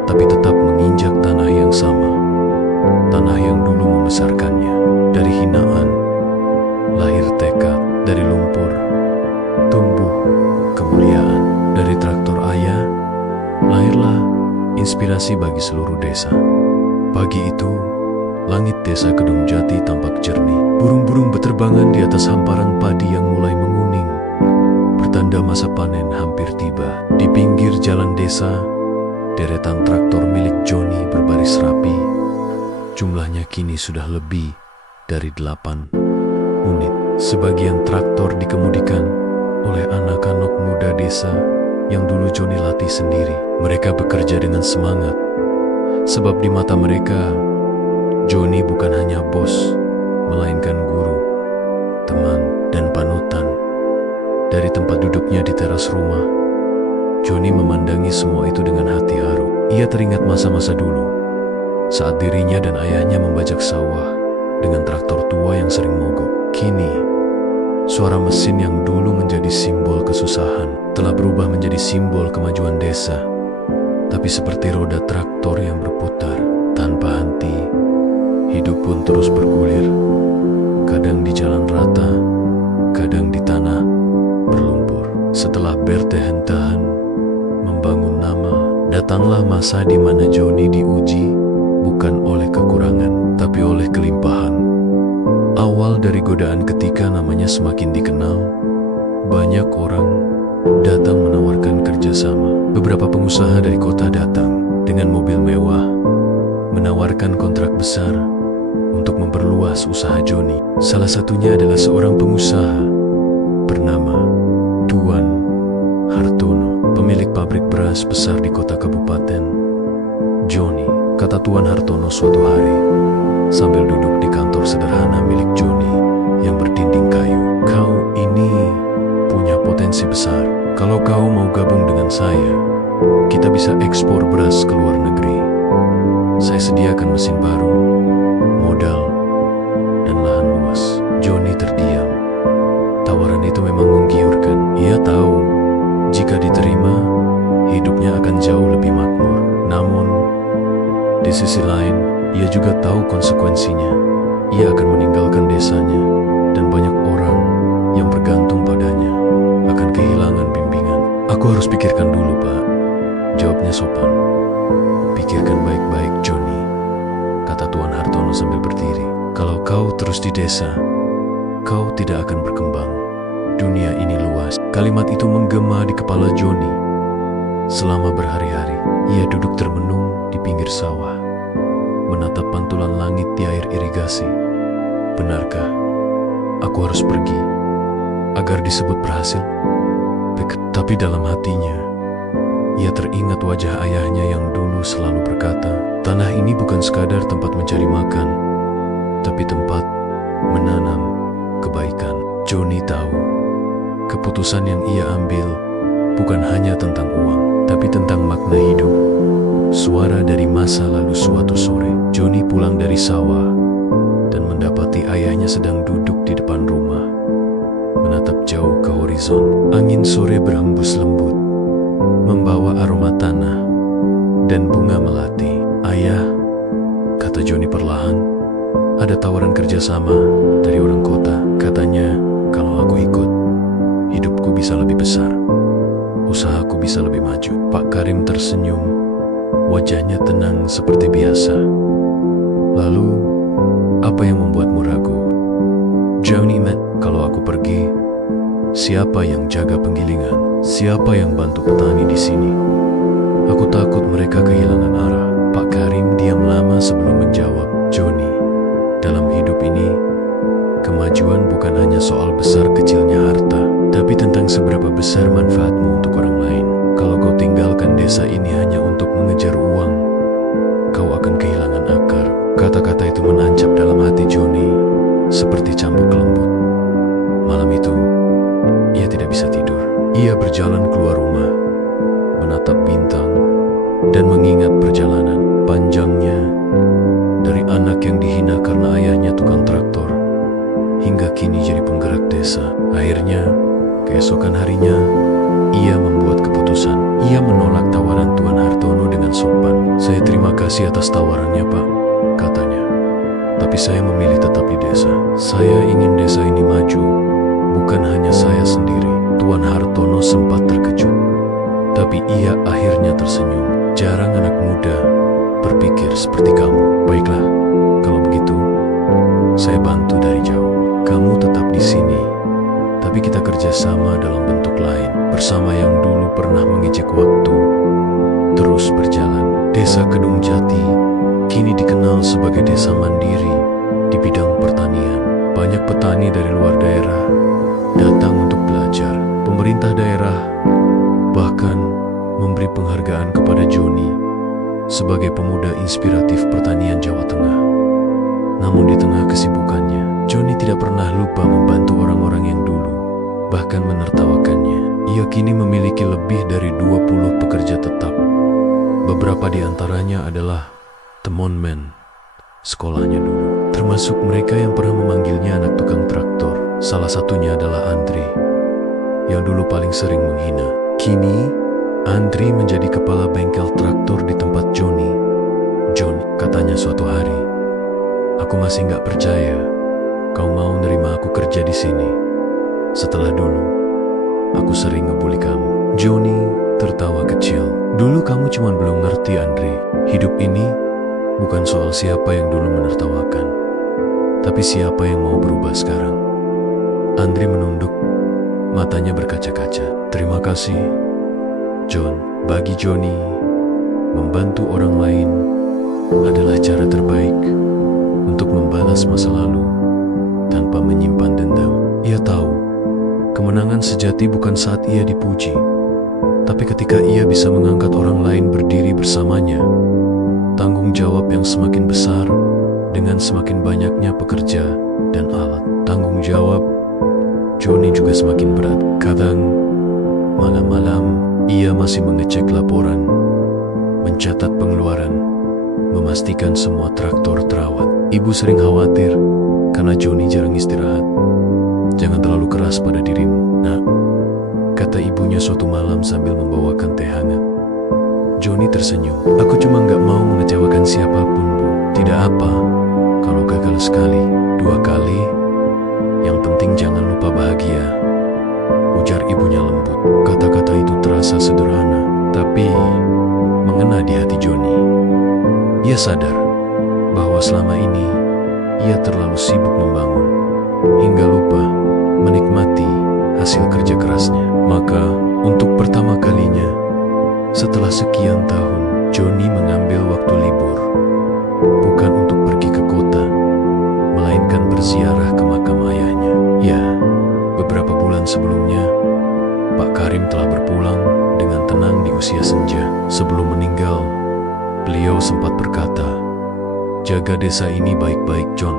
tapi tetap menginjak tanah yang sama, tanah yang dulu membesarkannya. Dari hinaan, lahir tekad. Dari lumpur, tumbuh kemuliaan. Dari traktor ayah, lahirlah inspirasi bagi seluruh desa. Pagi itu, langit desa Kedung Jati tampak jernih. Burung-burung berterbangan di atas hamparan padi yang mulai menguning, bertanda masa panen hampir tiba. Di pinggir jalan desa, deretan traktor milik Joni berbaris rapi. Jumlahnya kini sudah lebih dari 8 unit. Sebagian traktor dikemudikan oleh anak-anak muda desa yang dulu Joni latih sendiri. Mereka bekerja dengan semangat, sebab di mata mereka, Joni bukan hanya bos, melainkan guru, teman, dan panutan. Dari tempat duduknya di teras rumah, Joni memandangi semua itu dengan hati haru. Ia teringat masa-masa dulu, saat dirinya dan ayahnya membajak sawah dengan traktor tua yang sering mogok. Kini, suara mesin yang dulu menjadi simbol kesusahan telah berubah menjadi simbol kemajuan desa. Tapi seperti roda traktor yang berputar tanpa henti, hidup pun terus bergulir. Kadang di jalan rata, kadang di tanah berlumpur. Setelah bertahan-tahan membangun nama, datanglah masa di mana Joni diuji bukan oleh kekurangan, tapi oleh kelimpahan. Awal dari godaan ketika namanya semakin dikenal, banyak orang datang menawarkan kerjasama. Beberapa pengusaha dari kota datang dengan mobil mewah, menawarkan kontrak besar untuk memperluas usaha Joni. Salah satunya adalah seorang pengusaha bernama Tuan Hartono, pemilik pabrik beras besar di kota kabupaten. "Joni," kata Tuan Hartono suatu hari, sambil duduk di kantor sederhana milik Joni yang berdinding kayu, "Kau ini punya potensi besar. Kalau kau mau gabung dengan saya, kita bisa ekspor beras ke luar negeri. Saya sediakan mesin baru, modal, dan lahan luas." Joni terdiam. Tawaran itu memang menggiurkan. Ia tahu, jika diterima, tahu konsekuensinya. Ia akan meninggalkan desanya, dan banyak orang yang bergantung padanya akan kehilangan bimbingan. Aku harus pikirkan dulu, Pak, jawabnya sopan. Pikirkan baik-baik, Joni, kata Tuan Hartono sambil berdiri. Kalau kau terus di desa, kau tidak akan berkembang. Dunia ini luas. Kalimat itu menggema di kepala Joni. Selama berhari-hari, ia duduk termenung di pinggir sawah, menatap pantulan langit di air irigasi. Benarkah aku harus pergi agar disebut berhasil? Tapi dalam hatinya, ia teringat wajah ayahnya yang dulu selalu berkata, tanah ini bukan sekadar tempat mencari makan, tapi tempat menanam kebaikan. Joni tahu, keputusan yang ia ambil bukan hanya tentang uang, tapi tentang makna hidup. Suara dari masa lalu. Suatu sore, Joni pulang dari sawah dan mendapati ayahnya sedang duduk di depan rumah, menatap jauh ke horizon. Angin sore berhembus lembut, membawa aroma tanah dan bunga melati. Ayah, kata Joni perlahan, ada tawaran kerjasama dari orang kota. Katanya, kalau aku ikut, hidupku bisa lebih besar, usahaku bisa lebih maju. Pak Karim tersenyum, wajahnya tenang seperti biasa. Lalu, apa yang membuatmu ragu? Joni, kalau aku pergi, siapa yang jaga penggilingan? Siapa yang bantu petani di sini? Aku takut mereka kehilangan arah. Pak Karim diam lama sebelum menjawab. Joni, dalam hidup ini, kemajuan bukan hanya soal besar kecilnya harta, tapi tentang seberapa besar manfaatmu untuk orang lain. Kalau kau tinggalkan desa ini hanya untuk mengejar uang, kau akan kehilangan akar. Kata-kata itu menancap dalam hati Joni seperti cambuk lembut. Malam itu, ia tidak bisa tidur. Ia berjalan keluar rumah, menatap bintang, dan mengingat perjalanan panjangnya dari anak yang dihina karena ayahnya tukang traktor, hingga kini jadi penggerak desa. Akhirnya, keesokan harinya, ia membuat keputusan. Ia menolak tawaran Tuan Hartono dengan sopan. Saya terima kasih atas tawarannya, Pak, katanya. Tapi saya memilih tetap di desa. Saya ingin desa ini maju, bukan hanya saya sendiri. Tuan Hartono sempat terkejut, tapi ia akhirnya tersenyum. Jarang anak muda berpikir seperti kamu. Baiklah, kalau begitu, saya bantu dari jauh. Kamu tetap di sini, tapi kita kerjasama dalam bentuk lain. Bersama yang dulu pernah mengejek waktu, terus berjalan. Desa Kedung Jati kini dikenal sebagai desa mandiri di bidang pertanian. Banyak petani dari luar daerah datang untuk belajar. Pemerintah daerah bahkan memberi penghargaan kepada Joni sebagai pemuda inspiratif pertanian Jawa Tengah. Namun di tengah kesibukannya, Joni tidak pernah lupa membantu orang-orang yang dulu bahkan menertawakannya. Ia kini memiliki lebih dari 20 pekerja tetap. Beberapa di antaranya adalah teman sekolahnya dulu, termasuk mereka yang pernah memanggilnya anak tukang traktor. Salah satunya adalah Andri, yang dulu paling sering menghina. Kini, Andri menjadi kepala bengkel traktor di tempat Joni. Joni, katanya suatu hari, aku masih gak percaya kau mau nerima aku kerja di sini. Setelah dulu, aku sering ngebully kamu. Joni tertawa kecil. Dulu kamu cuma belum ngerti, Andri. Hidup ini bukan soal siapa yang dulu menertawakan, tapi siapa yang mau berubah sekarang. Andri menunduk, matanya berkaca-kaca. Terima kasih, John. Bagi Joni, membantu orang lain adalah cara terbaik untuk membalas masa lalu tanpa menyimpan dendam. Ia tahu, kemenangan sejati bukan saat ia dipuji, tapi ketika ia bisa mengangkat orang lain berdiri bersamanya. Tanggung jawab yang semakin besar dengan semakin banyaknya pekerja dan alat. Tanggung jawab Joni juga semakin berat. Kadang malam-malam ia masih mengecek laporan, mencatat pengeluaran, memastikan semua traktor terawat. Ibu sering khawatir karena Joni jarang istirahat. Jangan terlalu keras pada dirimu, Nak, kata ibunya suatu malam sambil membawakan teh hangat. Joni tersenyum. Aku cuma gak mau mengecewakan siapapun, Bu. Tidak apa, sekali, 2 kali. Yang penting jangan lupa bahagia, ujar ibunya lembut. Kata-kata itu terasa sederhana, tapi mengena di hati Johnny. Ia sadar bahwa selama ini ia terlalu sibuk membangun, hingga lupa menikmati hasil kerja kerasnya. Maka untuk pertama kalinya setelah sekian tahun, Johnny mengambil waktu libur, bukan untuk pergi ke kota, melainkan berziarah ke makam ayahnya. Ya, beberapa bulan sebelumnya, Pak Karim telah berpulang dengan tenang di usia senja. Sebelum meninggal, beliau sempat berkata, "Jaga desa ini baik-baik, John.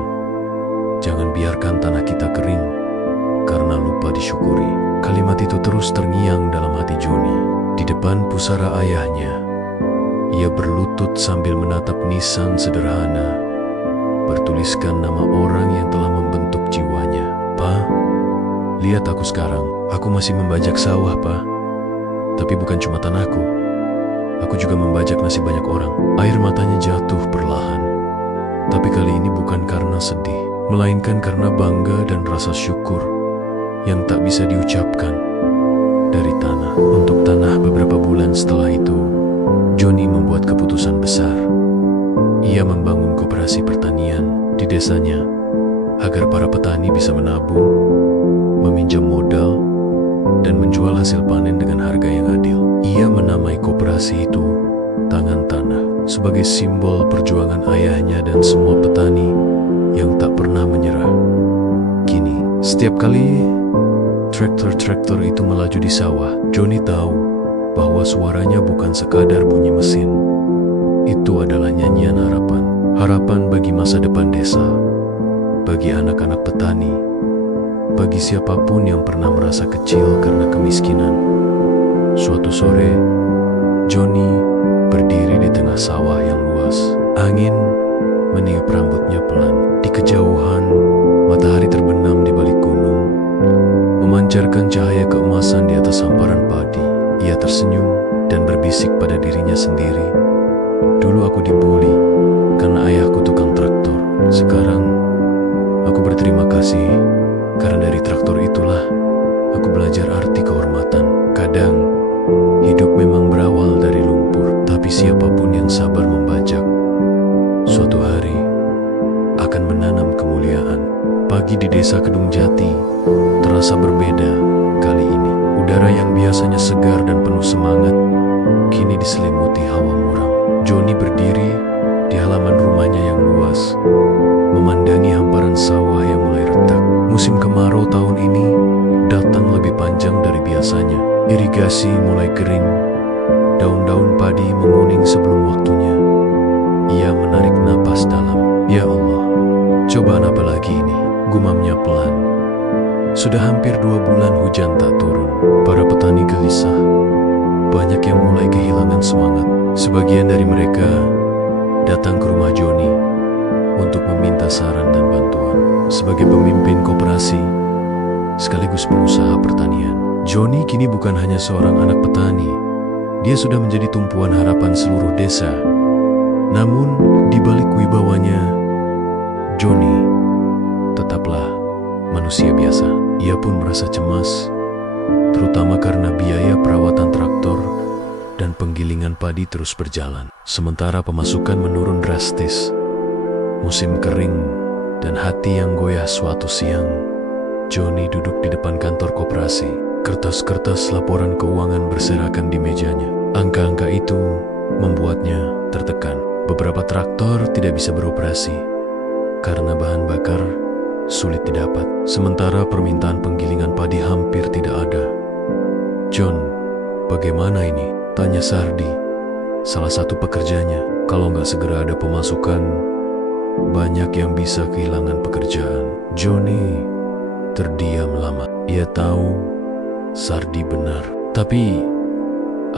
Jangan biarkan tanah kita kering karena lupa disyukuri." Kalimat itu terus terngiang dalam hati Johnny. Di depan pusara ayahnya, ia berlutut sambil menatap nisan sederhana, bertuliskan nama orang yang telah membentuk jiwanya. "Pa, lihat aku sekarang. Aku masih membajak sawah, Pa. Tapi bukan cuma tanahku. Aku juga membajak nasib banyak orang." Air matanya jatuh perlahan. Tapi kali ini bukan karena sedih, melainkan karena bangga dan rasa syukur yang tak bisa diucapkan. Dari tanah untuk tanah. Beberapa bulan setelah itu, Johnny membuat keputusan besar. Ia membangun koperasi pertanian di desanya agar para petani bisa menabung, meminjam modal, dan menjual hasil panen dengan harga yang adil. Ia menamai koperasi itu Tangan Tanah sebagai simbol perjuangan ayahnya dan semua petani yang tak pernah menyerah. Kini, setiap kali traktor-traktor itu melaju di sawah, Johnny tahu bahwa suaranya bukan sekadar bunyi mesin. Itu adalah nyanyian harapan. Harapan bagi masa depan desa, bagi anak-anak petani, bagi siapapun yang pernah merasa kecil karena kemiskinan. Suatu sore, Johnny berdiri di tengah sawah yang luas. Angin meniup rambutnya pelan. Di kejauhan, matahari terbenam di balik gunung, memancarkan cahaya keemasan di atas hamparan padi. Ia tersenyum dan berbisik pada dirinya sendiri. "Dulu aku dibully karena ayahku tukang traktor. Sekarang aku berterima kasih karena dari traktor itulah aku belajar arti kehormatan. Kadang hidup memang berawal dari lumpur, tapi siapapun yang sabar membajak, suatu hari akan menanam kemuliaan." Pagi di desa Kedung Jati terasa berbeda kali ini. Udara yang biasanya segar dan penuh semangat kini diselimuti hawa muram. Johnny berdiri di halaman rumahnya yang luas, memandangi hamparan sawah yang mulai retak. Musim kemarau tahun ini datang lebih panjang dari biasanya. Irigasi mulai kering, daun-daun padi menguning sebelum waktunya. Ia menarik napas dalam. "Ya Allah, cobaan apa lagi ini?" gumamnya pelan. Sudah hampir 2 bulan hujan tak turun. Para petani gelisah. Banyak yang mulai kehilangan semangat. Sebagian dari mereka datang ke rumah Johnny untuk meminta saran dan bantuan. Sebagai pemimpin koperasi sekaligus pengusaha pertanian, Johnny kini bukan hanya seorang anak petani. Dia sudah menjadi tumpuan harapan seluruh desa. Namun, di balik wibawanya, Johnny tetaplah manusia biasa. Ia pun merasa cemas, terutama karena biaya perawatan traktor dan penggilingan padi terus berjalan. Sementara pemasukan menurun drastis. Musim kering dan hati yang goyah. Suatu siang, Johnny duduk di depan kantor koperasi. Kertas-kertas laporan keuangan berserakan di mejanya. Angka-angka itu membuatnya tertekan. Beberapa traktor tidak bisa beroperasi karena bahan bakar sulit didapat. Sementara permintaan penggilingan padi hampir tidak ada. "John, bagaimana ini?" tanya Sardi, salah satu pekerjanya. "Kalau nggak segera ada pemasukan, banyak yang bisa kehilangan pekerjaan." Johnny terdiam lama. Ia tahu Sardi benar. Tapi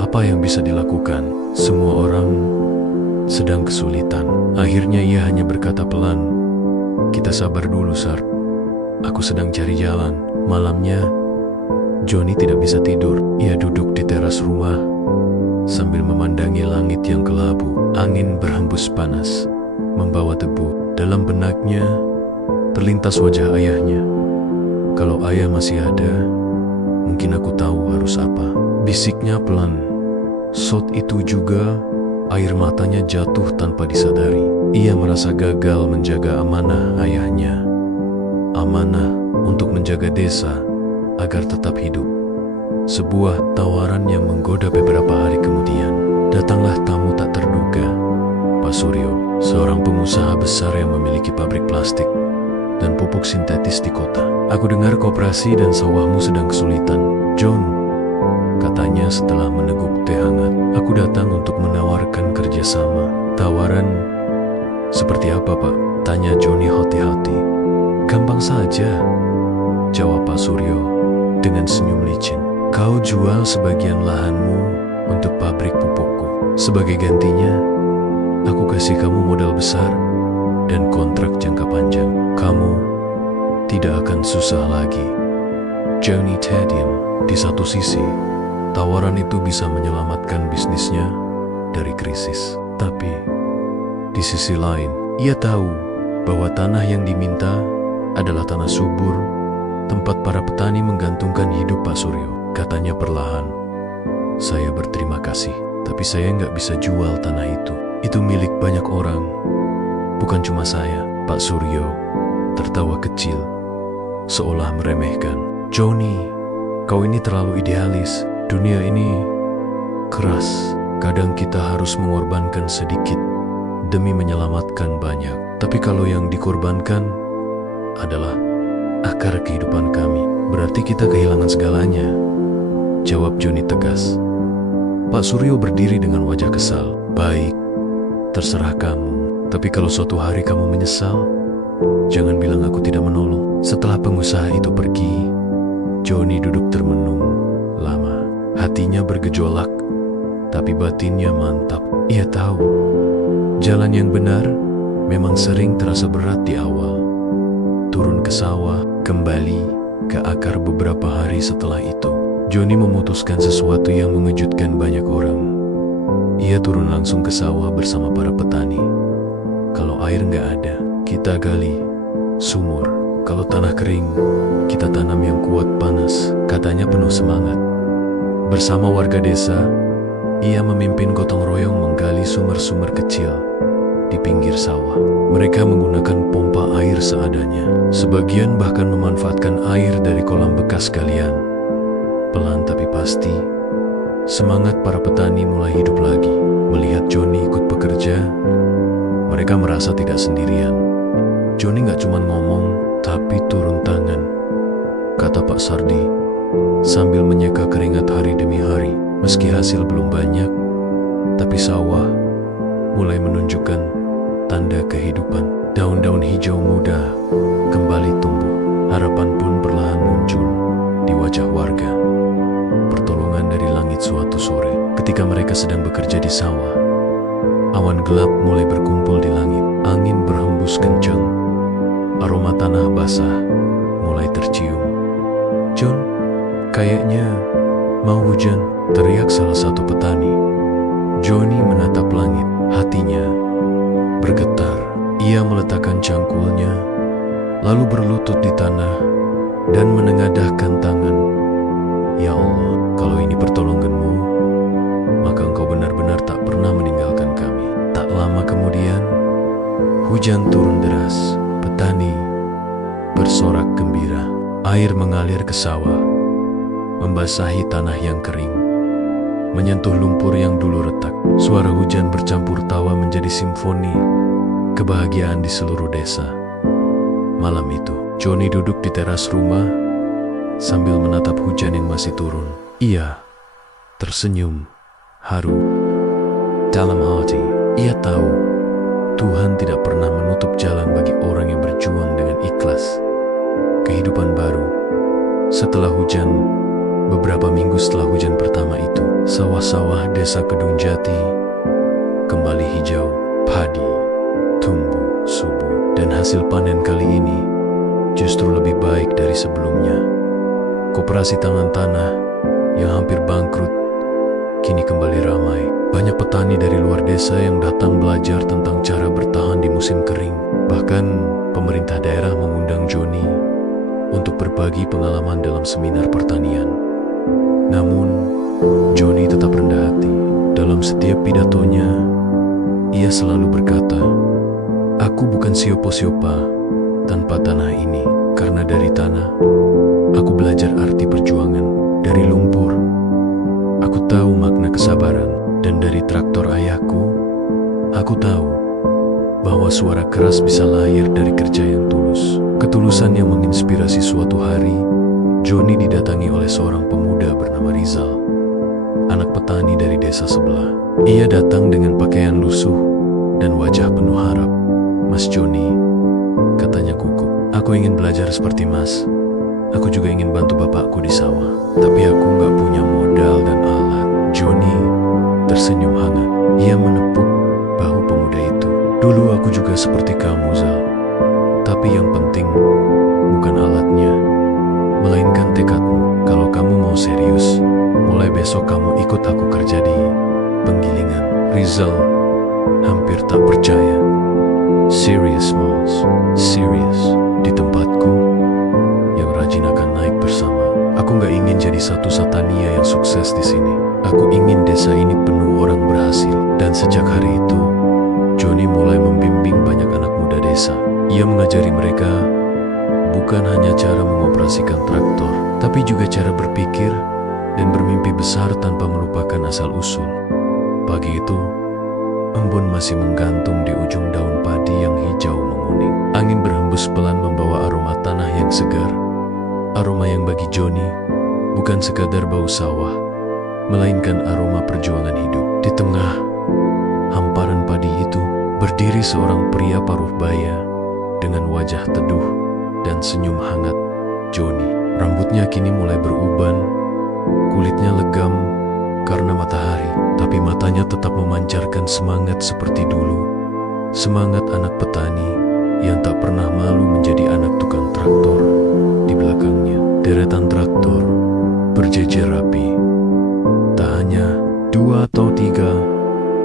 apa yang bisa dilakukan? Semua orang sedang kesulitan. Akhirnya ia hanya berkata pelan, "Kita sabar dulu, Sard. Aku sedang cari jalan." Malamnya, Johnny tidak bisa tidur. Ia duduk di teras rumah sambil memandangi langit yang kelabu. Angin berhembus panas, membawa debu. Dalam benaknya, Terlintas wajah ayahnya. Kalau ayah masih ada, mungkin aku tahu harus apa. Bisiknya pelan. Saat itu juga, air matanya jatuh tanpa disadari. Ia merasa gagal menjaga amanah ayahnya. Amanah untuk menjaga desa agar tetap hidup. Sebuah tawaran yang menggoda beberapa hari kemudian. Datanglah tamu tak terduga. Pak Suryo, seorang pengusaha besar yang memiliki pabrik plastik dan pupuk sintetis di kota. Aku dengar koperasi dan sawahmu sedang kesulitan. John, katanya setelah meneguk teh hangat. Aku datang untuk menawarkan kerjasama. Tawaran seperti apa, Pak? Tanya Johnny hati-hati. Gampang saja, jawab Pak Suryo dengan senyum licin. Kau jual sebagian lahanmu untuk pabrik pupukku. Sebagai gantinya, aku kasih kamu modal besar dan kontrak jangka panjang. Kamu tidak akan susah lagi. Johnny terdiam. Di satu sisi, tawaran itu bisa menyelamatkan bisnisnya dari krisis. Tapi, di sisi lain, ia tahu bahwa tanah yang diminta adalah tanah subur, tempat para petani menggantungkan hidup Pak Suryo. Katanya perlahan, saya berterima kasih, tapi saya nggak bisa jual tanah itu. Itu milik banyak orang, bukan cuma saya. Pak Suryo tertawa kecil, seolah meremehkan. Johnny, kau ini terlalu idealis. Dunia ini keras. Kadang kita harus mengorbankan sedikit demi menyelamatkan banyak. Tapi kalau yang dikorbankan adalah akar kehidupan kami, berarti kita kehilangan segalanya, jawab Johnny tegas. Pak Suryo berdiri dengan wajah kesal. Baik, terserah kamu. Tapi kalau suatu hari kamu menyesal, jangan bilang aku tidak menolong. Setelah pengusaha itu pergi, Johnny duduk termenung lama. Hatinya bergejolak, tapi batinnya mantap. Ia tahu, jalan yang benar memang sering terasa berat di awal. Turun ke sawah, kembali ke akar beberapa hari setelah itu. Johnny memutuskan sesuatu yang mengejutkan banyak orang. Ia turun langsung ke sawah bersama para petani. Kalau air nggak ada, kita gali sumur. Kalau tanah kering, kita tanam yang kuat panas, katanya penuh semangat. Bersama warga desa, ia memimpin gotong royong menggali sumur-sumur kecil di pinggir sawah. Mereka menggunakan pompa air seadanya. Sebagian bahkan memanfaatkan air dari kolam bekas galian. Pelan tapi pasti, semangat para petani mulai hidup lagi. Melihat Johnny ikut bekerja, mereka merasa tidak sendirian. Johnny gak cuma ngomong, tapi turun tangan, kata Pak Sardi, sambil menyeka keringat hari demi hari. Meski hasil belum banyak, tapi sawah mulai menunjukkan tanda kehidupan. Daun-daun hijau muda kembali tumbuh. Harapan pun perlahan muncul di wajah warga. Pertolongan dari langit suatu sore, ketika mereka sedang bekerja di sawah, awan gelap mulai berkumpul di langit. Angin berhembus kencang. Aroma tanah basah mulai tercium. John, kayaknya mau hujan, teriak salah satu petani. Johnny menatap langit, hatinya bergetar. Ia meletakkan cangkulnya, lalu berlutut di tanah dan menengadahkan tangan. Ya Allah, kalau ini pertolonganmu, maka engkau benar-benar tak pernah meninggalkan kami. Tak lama kemudian, hujan turun deras. Petani bersorak gembira. Air mengalir ke sawah, membasahi tanah yang kering, menyentuh lumpur yang dulu retak. Suara hujan bercampur tawa menjadi simfoni kebahagiaan di seluruh desa. Malam itu, Johnny duduk di teras rumah sambil menatap hujan yang masih turun. Ia tersenyum haru. Dalam hati, ia tahu Tuhan tidak pernah menutup jalan bagi orang yang berjuang dengan ikhlas. Kehidupan baru setelah hujan. Beberapa minggu setelah hujan pertama itu, sawah-sawah desa Kedung Jati kembali hijau. Padi tumbuh subur, dan hasil panen kali ini justru lebih baik dari sebelumnya. Koperasi tangan tanah yang hampir bangkrut kini kembali ramai. Banyak petani dari luar desa yang datang belajar tentang cara bertahan di musim kering. Bahkan pemerintah daerah mengundang Joni untuk berbagi pengalaman dalam seminar pertanian. Namun, Joni tetap rendah hati. Dalam setiap pidatonya, ia selalu berkata, "Aku bukan siopo-siopa tanpa tanah ini, karena dari tanah, aku belajar arti perjuangan. Dari lumpur, aku tahu makna kesabaran. Dan dari traktor ayahku, aku tahu bahwa suara keras bisa lahir dari kerja yang tulus." Ketulusan yang menginspirasi. Suatu hari, Joni didatangi oleh seorang pemuda bernama Rizal, anak petani dari desa sebelah. Ia datang dengan pakaian lusuh dan wajah penuh harap. "Mas Joni," katanya gugup, "aku ingin belajar seperti Mas. Aku juga ingin bantu bapakku di sawah. Tapi aku nggak punya modal dan alat." Joni tersenyum hangat. Ia menepuk bahu pemuda itu. "Dulu aku juga seperti kamu, Zal. Tapi yang penting bukan alatnya, melainkan tekadmu. Kalau kamu mau serius, mulai besok kamu ikut aku kerja di penggilingan." Rizal hampir tak percaya. "Serious, Mas? Serius? Di tempatku yang rajin akan naik bersama. Aku nggak ingin jadi satu Satania yang sukses di sini. Aku ingin desa ini penuh orang berhasil." Dan sejak hari itu, Joni mulai membimbing banyak anak muda desa. Ia mengajari mereka bukan hanya cara mengoperasikan traktor, tapi juga cara berpikir dan bermimpi besar tanpa melupakan asal-usul. Pagi itu, embun masih menggantung di ujung daun padi yang hijau menguning. Angin berhembus pelan membawa aroma tanah yang segar. Aroma yang bagi Joni bukan sekadar bau sawah, melainkan aroma perjuangan hidup. Di tengah hamparan padi itu, berdiri seorang pria paruh baya dengan wajah teduh dan senyum hangat. Joni. Rambutnya kini mulai beruban, kulitnya legam karena matahari, tapi matanya tetap memancarkan semangat seperti dulu. Semangat anak petani yang tak pernah malu menjadi anak tukang traktor. Di belakangnya, deretan traktor berjejer rapi. Tak hanya 2 atau 3,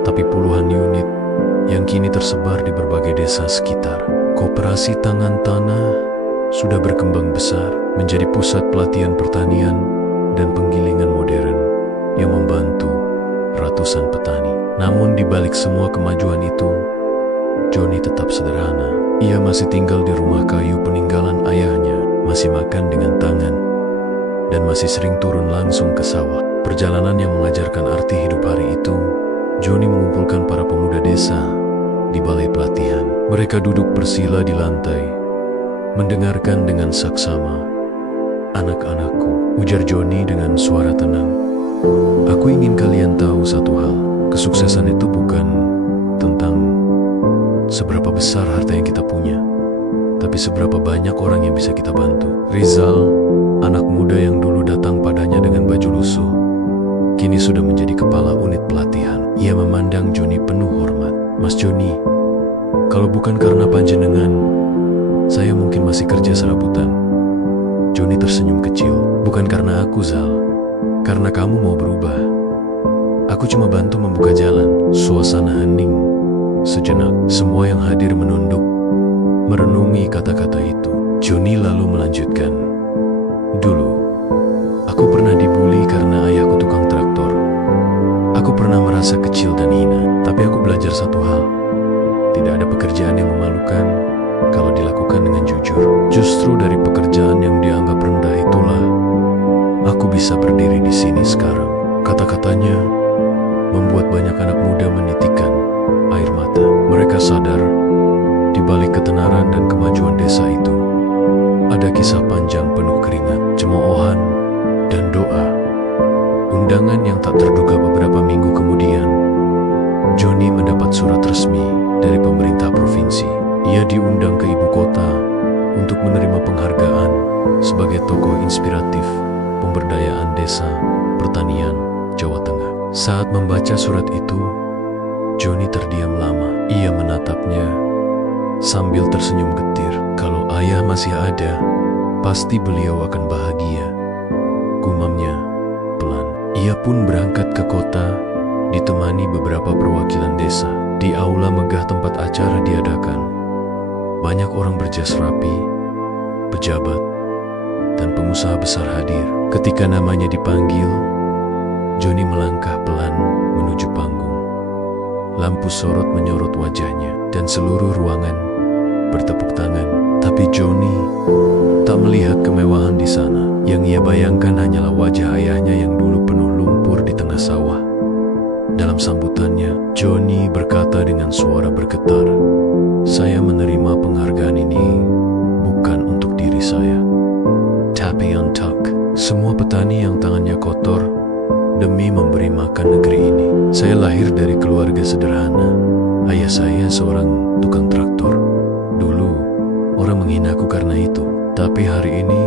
tapi puluhan unit yang kini tersebar di berbagai desa sekitar. Koperasi tangan tanah sudah berkembang besar menjadi pusat pelatihan pertanian dan penggilingan modern yang membantu ratusan petani. Namun di balik semua kemajuan itu, Joni tetap sederhana. Ia masih tinggal di rumah kayu peninggalan ayahnya, masih makan dengan tangan, dan masih sering turun langsung ke sawah. Perjalanan yang mengajarkan arti hidup hari itu, Joni mengumpulkan para pemuda desa di balai pelatihan. Mereka duduk bersila di lantai, mendengarkan dengan saksama. "Anak-anakku," ujar Joni dengan suara tenang, "aku ingin kalian tahu satu hal. Kesuksesan itu bukan tentang seberapa besar harta yang kita punya, tapi seberapa banyak orang yang bisa kita bantu." Rizal, anak muda yang dulu datang padanya dengan baju lusuh, kini sudah menjadi kepala unit pelatihan. Ia memandang Joni penuh hormat. "Mas Joni, kalau bukan karena panjenengan, saya mungkin masih kerja serabutan." Joni tersenyum kecil. "Bukan karena aku, Zal. Karena kamu mau berubah. Aku cuma bantu membuka jalan." Suasana hening sejenak. Semua yang hadir menunduk, merenungi kata-kata itu. Joni lalu melanjutkan, "Dulu, aku pernah dibully karena ayahku tukang traktor. Aku pernah merasa kecil dan hina. Tapi aku belajar satu hal. Tidak ada pekerjaan yang memalukan kalau dilakukan dengan jujur. Justru dari pekerjaan yang dianggap rendah itulah aku bisa berdiri di sini sekarang." Kata-katanya membuat banyak anak muda menitikkan air mata. Mereka sadar, di balik ketenaran dan kemajuan desa itu, ada kisah panjang penuh keringat, cemoohan, dan doa. Undangan yang tak terduga. Beberapa minggu kemudian, Joni mendapat surat resmi dari pemerintah provinsi. Ia diundang ke ibu kota untuk menerima penghargaan sebagai tokoh inspiratif pemberdayaan desa pertanian Jawa Tengah. Saat membaca surat itu, Joni terdiam lama. Ia menatapnya sambil tersenyum getir. "Kalau ayah masih ada, pasti beliau akan bahagia," gumamnya pelan. Ia pun berangkat ke kota, ditemani beberapa perwakilan desa. Di aula megah tempat acara diadakan, Banyak orang berjas rapi, pejabat, dan pengusaha besar hadir. Ketika namanya dipanggil, Johnny melangkah pelan menuju panggung. Lampu sorot menyorot wajahnya, dan seluruh ruangan bertepuk tangan. Tapi Johnny tak melihat kemewahan di sana. Yang ia bayangkan hanyalah wajah ayahnya yang dulu penuh lumpur di tengah sawah. Dalam sambutannya, Johnny berkata dengan suara bergetar, "Saya menerima penghargaan ini bukan untuk diri saya, tapi untuk semua petani yang tangannya kotor demi memberi makan negeri ini. Saya lahir dari keluarga sederhana. Ayah saya seorang tukang traktor. Dulu orang menghinaku karena itu. Tapi hari ini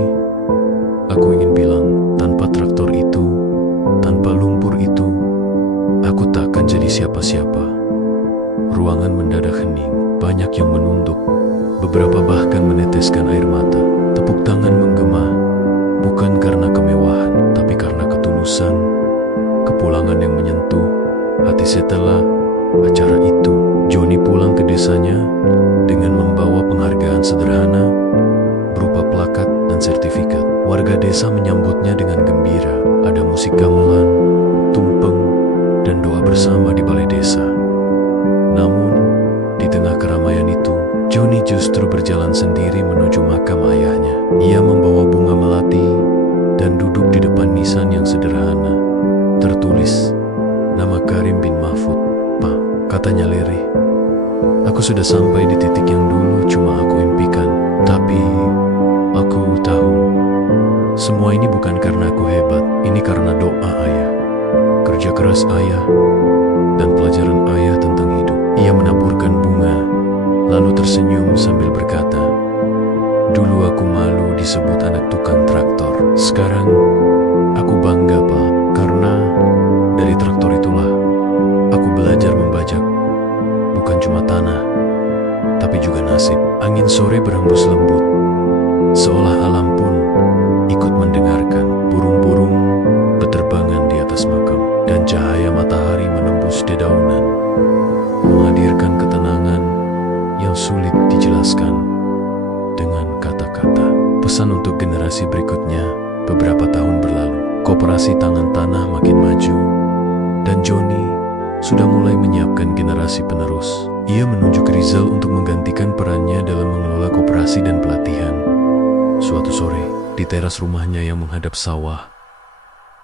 aku ingin bilang, tanpa traktor itu, tanpa lumpur itu, aku tak akan jadi siapa-siapa." Ruangan mendadak hening. Banyak yang menunduk. Beberapa bahkan meneteskan air mata. Tepuk tangan menggema, bukan karena kemewahan, tapi karena ketulusan, kepulangan yang menyentuh hati. Setelah acara itu, Johnny pulang ke desanya dengan membawa penghargaan sederhana berupa plakat dan sertifikat. Warga desa menyambutnya dengan gembira. Ada musik gamelan, tumpeng, dan doa bersama di balai desa. Namun, di tengah keramaian itu, Johnny justru berjalan sendiri menuju makam ayahnya. Ia membawa bunga melati dan duduk di depan nisan yang sederhana. Tertulis, nama Karim bin Mahfud. "Pak," katanya lirih, "aku sudah sampai di titik yang dulu cuma aku impikan. Tapi aku tahu, semua ini bukan karena aku hebat. Ini karena doa ayah, kerja keras ayah, dan pelajaran ayah tentang hidup." Ia menaburkan bunga, lalu tersenyum sambil berkata, "Dulu aku malu disebut anak tukang traktor. Sekarang aku bangga, Pak, karena dari traktor itulah aku belajar membajak. Bukan cuma tanah, tapi juga nasib." Angin sore berhembus lembut, seolah alam pun ikut mendengarkan. Burung-burung berterbangan di atas makam, dan cahaya matahari menembus dedaunan, menghadirkan ketenangan yang sulit dijelaskan dengan kata-kata. Pesan untuk generasi berikutnya. Beberapa tahun berlalu, koperasi tangan tanah makin maju, dan Johnny sudah mulai menyiapkan generasi penerus. Ia menunjuk Rizal untuk menggantikan perannya dalam mengelola koperasi dan pelatihan. Suatu sore, di teras rumahnya yang menghadap sawah,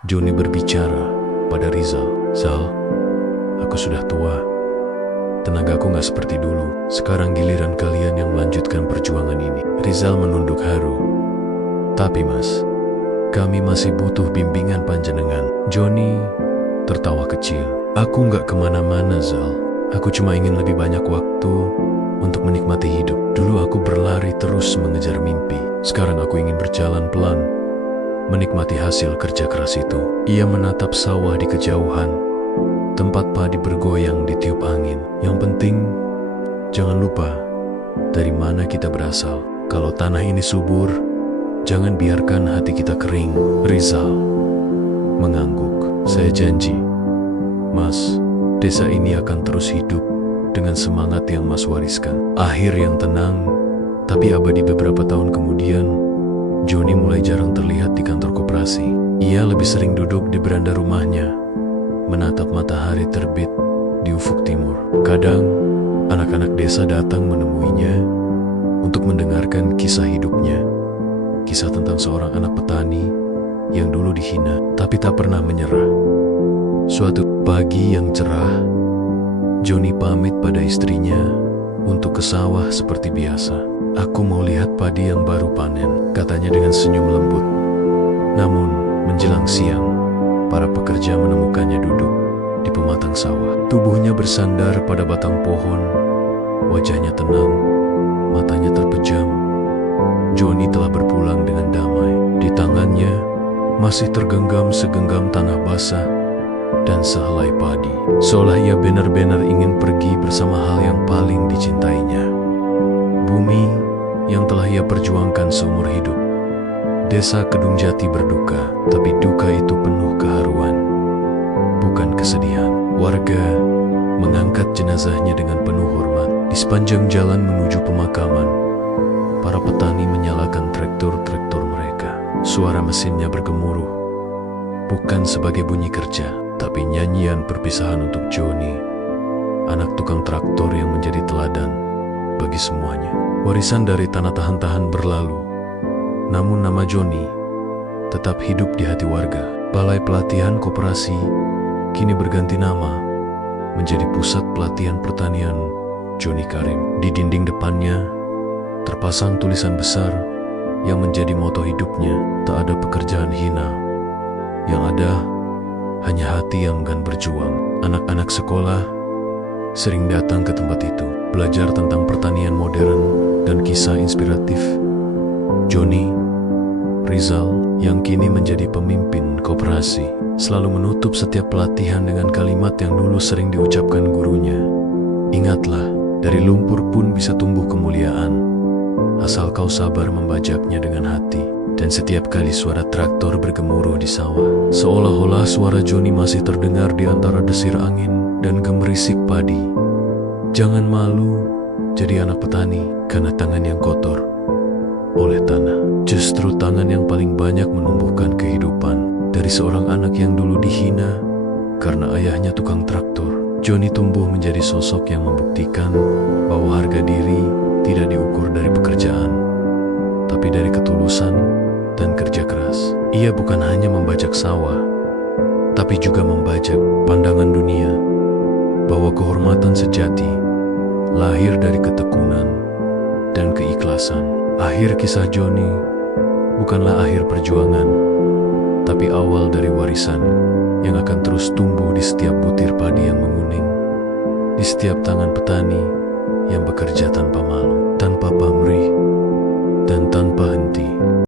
Johnny berbicara pada Rizal, "Zal, aku sudah tua. Tenagaku gak seperti dulu. Sekarang giliran kalian yang melanjutkan perjuangan ini." Rizal menunduk haru. "Tapi mas, kami masih butuh bimbingan panjenengan." Johnny tertawa kecil. "Aku gak kemana-mana, Zal. Aku cuma ingin lebih banyak waktu untuk menikmati hidup. Dulu aku berlari terus mengejar mimpi. Sekarang aku ingin berjalan pelan, menikmati hasil kerja keras itu." Ia menatap sawah di kejauhan, tempat padi bergoyang ditiup angin. "Yang penting, jangan lupa dari mana kita berasal. Kalau tanah ini subur, jangan biarkan hati kita kering." Rizal mengangguk. "Saya janji, Mas, desa ini akan terus hidup dengan semangat yang Mas wariskan." Akhir yang tenang, tapi abadi. Beberapa tahun kemudian, Johnny mulai jarang terlihat di kantor koperasi. Ia lebih sering duduk di beranda rumahnya, menatap matahari terbit di ufuk timur. Kadang, anak-anak desa datang menemuinya untuk mendengarkan kisah hidupnya. Kisah tentang seorang anak petani yang dulu dihina, tapi tak pernah menyerah. Suatu pagi yang cerah, Johnny pamit pada istrinya untuk ke sawah seperti biasa. "Aku mau lihat padi yang baru panen," katanya dengan senyum lembut. Namun, menjelang siang, para pekerja menemukannya duduk di pematang sawah. Tubuhnya bersandar pada batang pohon, wajahnya tenang, matanya terpejam. Johnny telah berpulang dengan damai. Di tangannya masih tergenggam segenggam tanah basah dan sehelai padi, seolah ia benar-benar ingin pergi bersama hal yang paling dicintainya. Bumi yang telah ia perjuangkan seumur hidup. Desa Kedung Jati berduka, tapi duka itu penuh keharuan, bukan kesedihan. Warga mengangkat jenazahnya dengan penuh hormat. Di sepanjang jalan menuju pemakaman, para petani menyalakan traktor-traktor mereka. Suara mesinnya bergemuruh, bukan sebagai bunyi kerja, tapi nyanyian perpisahan untuk Joni, anak tukang traktor yang menjadi teladan bagi semuanya. Warisan dari tanah tahan-tahan berlalu, namun nama Joni tetap hidup di hati warga. Balai Pelatihan Koperasi kini berganti nama menjadi Pusat Pelatihan Pertanian Joni Karim. Di dinding depannya terpasang tulisan besar yang menjadi moto hidupnya, tak ada pekerjaan hina, yang ada hanya hati yang enggan berjuang. Anak-anak sekolah sering datang ke tempat itu, belajar tentang pertanian modern dan kisah inspiratif Joni Rizal yang kini menjadi pemimpin koperasi, selalu menutup setiap pelatihan dengan kalimat yang dulu sering diucapkan gurunya. Ingatlah, dari lumpur pun bisa tumbuh kemuliaan, asal kau sabar membajaknya dengan hati. Dan setiap kali suara traktor bergemuruh di sawah, seolah-olah suara Joni masih terdengar di antara desir angin dan gemerisik padi. Jangan malu jadi anak petani, karena tangan yang kotor oleh tanah, justru tangan yang paling banyak menumbuhkan kehidupan. Dari seorang anak yang dulu dihina karena ayahnya tukang traktor, Joni tumbuh menjadi sosok yang membuktikan bahwa harga diri tidak diukur dari pekerjaan, tapi dari ketulusan dan kerja keras. Ia bukan hanya membajak sawah, tapi juga membajak pandangan dunia bahwa kehormatan sejati lahir dari ketekunan dan keikhlasan. Akhir kisah Joni bukanlah akhir perjuangan, tapi awal dari warisan yang akan terus tumbuh di setiap butir padi yang menguning, di setiap tangan petani yang bekerja tanpa malu, tanpa pamrih, dan tanpa